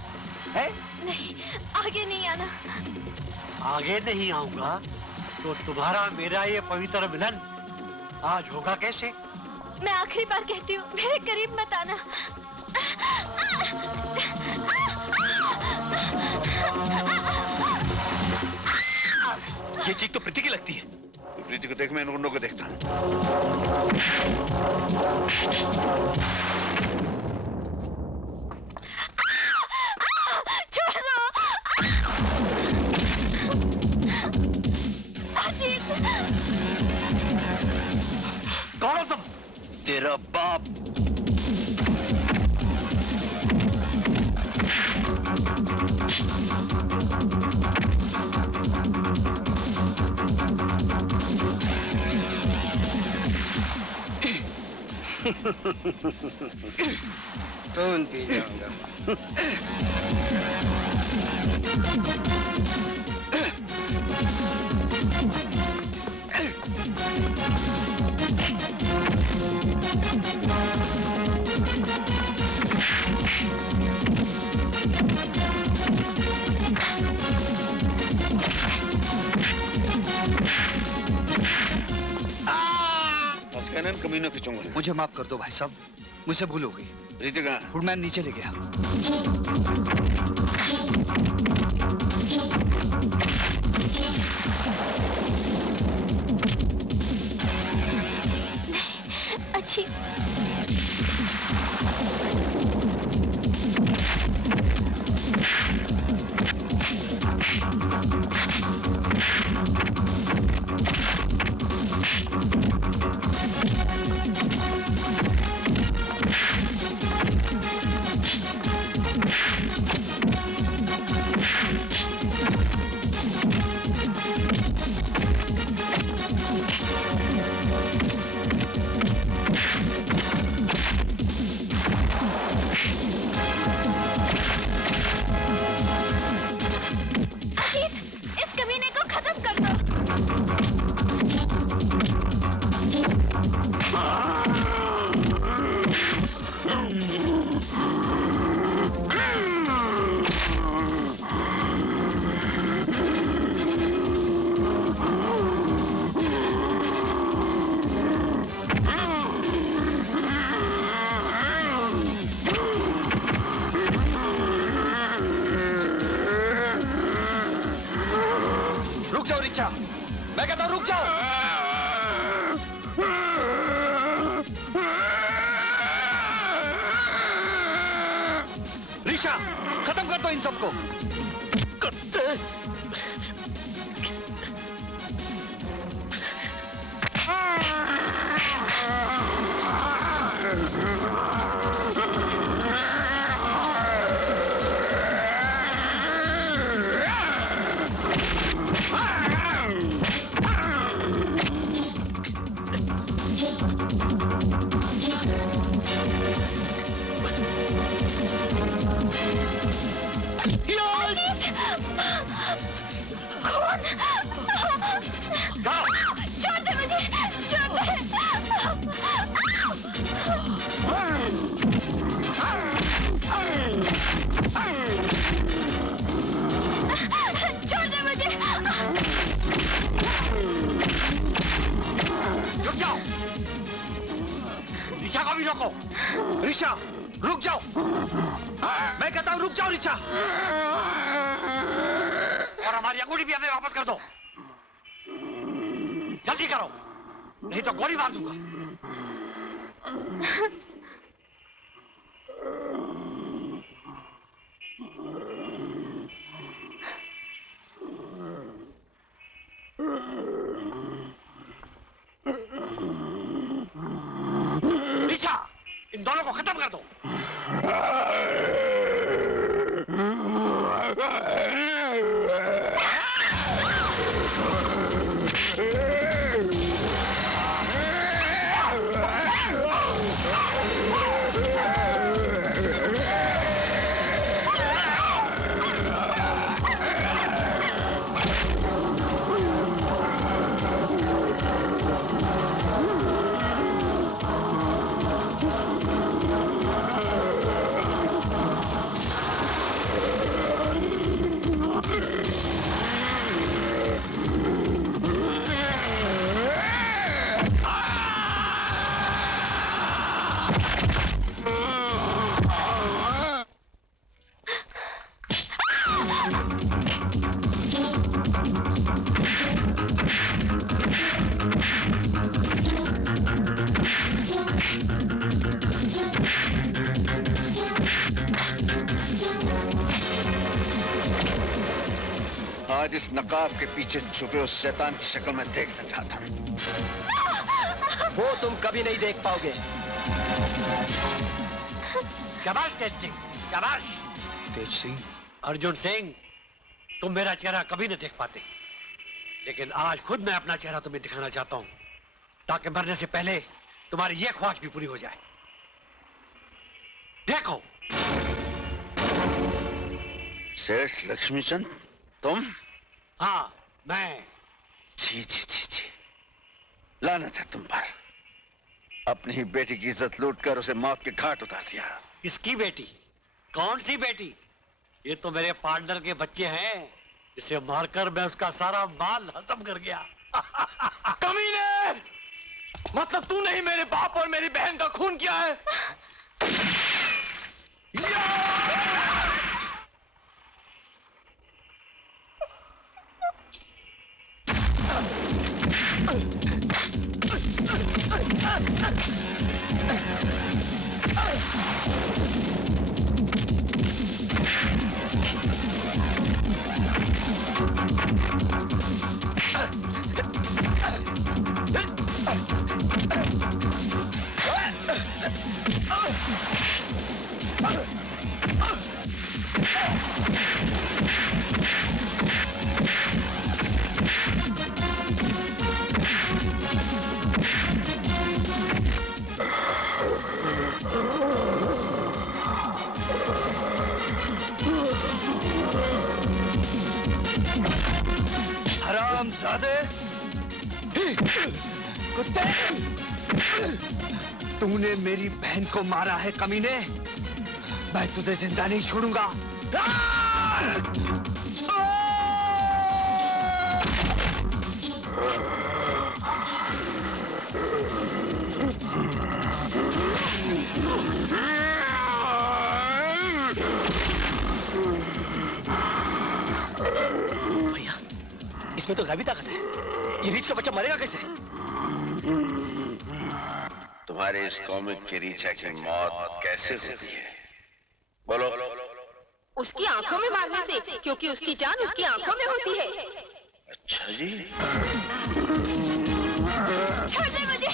है? नहीं, आगे नहीं आना। आगे नहीं आऊंगा तो तुम्हारा मेरा ये पवित्र मिलन आज होगा कैसे? मैं आखिरी बार कहती हूँ, मेरे करीब मत आना। ये चीख तो प्रीति की लगती है। प्रीति को देख, मैं इन गुंडों को देखता हूँ। छोड़ दो। अजीत। कौन हो तुम? तेरा बाप। खून पी जाऊंगा। कमीनों की चुंगल। मुझे माफ कर दो भाई साहब, मुझसे भूल हो गई। प्रीति कहाँ? फूडमैन नीचे ले गया। अच्छी। मैं कहता हूँ रुक जाओ। ऋषा, खत्म कर दो इन सबको। छोड़ दे मुझे, छोड़ दे। छोड़ दे मुझे। रुक जाओ। ऋचा को भी रोको। ऋचा, रुक जाओ। मैं कहता हूँ रुक जाओ ऋचा। और हमारी अंगूठी भी हमें वापस कर दो। जल्दी करो, नहीं तो गोली मार दूंगा। ऋचा, इन दोनों को खत्म कर दो। आज इस नकाब के पीछे छुपे उस शैतान की शक्ल में देखना चाहता हूँ। वो तुम कभी नहीं देख पाओगे। शाबाश तेज सिंह, शाबाश। तेज सिंह, अर्जुन सिंह, तुम मेरा चेहरा कभी नहीं देख पाते, लेकिन आज खुद मैं अपना चेहरा तुम्हें दिखाना चाहता हूँ, ताकि मरने से पहले तुम्हारी ये ख्वाहिश भी पूरी हो जाए। देखो। सेठ लक्ष्मीचंद, तुम? हाँ, मैं। जी जी जी जी, लानत है तुम पर। अपनी ही बेटी की इज्जत लूटकर उसे मौत के घाट उतार दिया। किसकी बेटी? कौन सी बेटी? ये तो मेरे पार्टनर के बच्चे हैं, जिसे मारकर मैं उसका सारा माल हजम कर गया। कमीने! मतलब तूने ही मेरे बाप और मेरी बहन का खून किया है? हरामजादे, कुत्ते! तूने मेरी बहन को मारा है कमीने। मैं तुझे जिंदा नहीं छोड़ूंगा। भैया, इसमें तो गायबी ताकत है। ये रीछ का बच्चा मरेगा कैसे? तुम्हारे इस कॉमिक के रीछा की मौत कैसे होती है? बोलो। उसकी आंखों में मारने से, क्योंकि उसकी जान उसकी आंखों में होती है। अच्छा जी। छोड़ दे मुझे।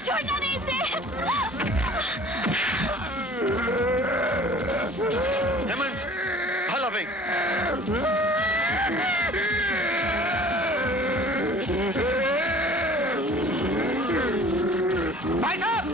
छोड़ना नहीं इसे। हेमंत, भला भाई। भाई साहब!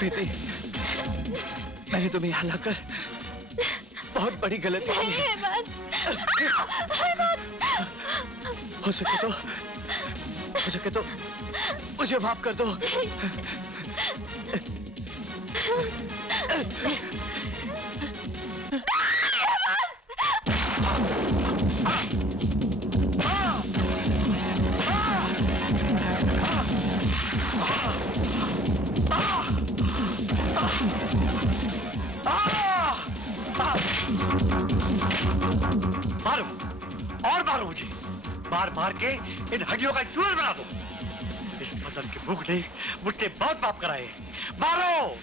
प्रीति, मैंने तुम्हें यहाँ लाकर बहुत बड़ी गलती की है। हो सके तो मुझे माफ कर दो। मारो और मारो मुझे, मार मार के इन हड्डियों का चूरन बना दो। इस बदन की भूख ने मुझसे बहुत पाप कराए। मारो!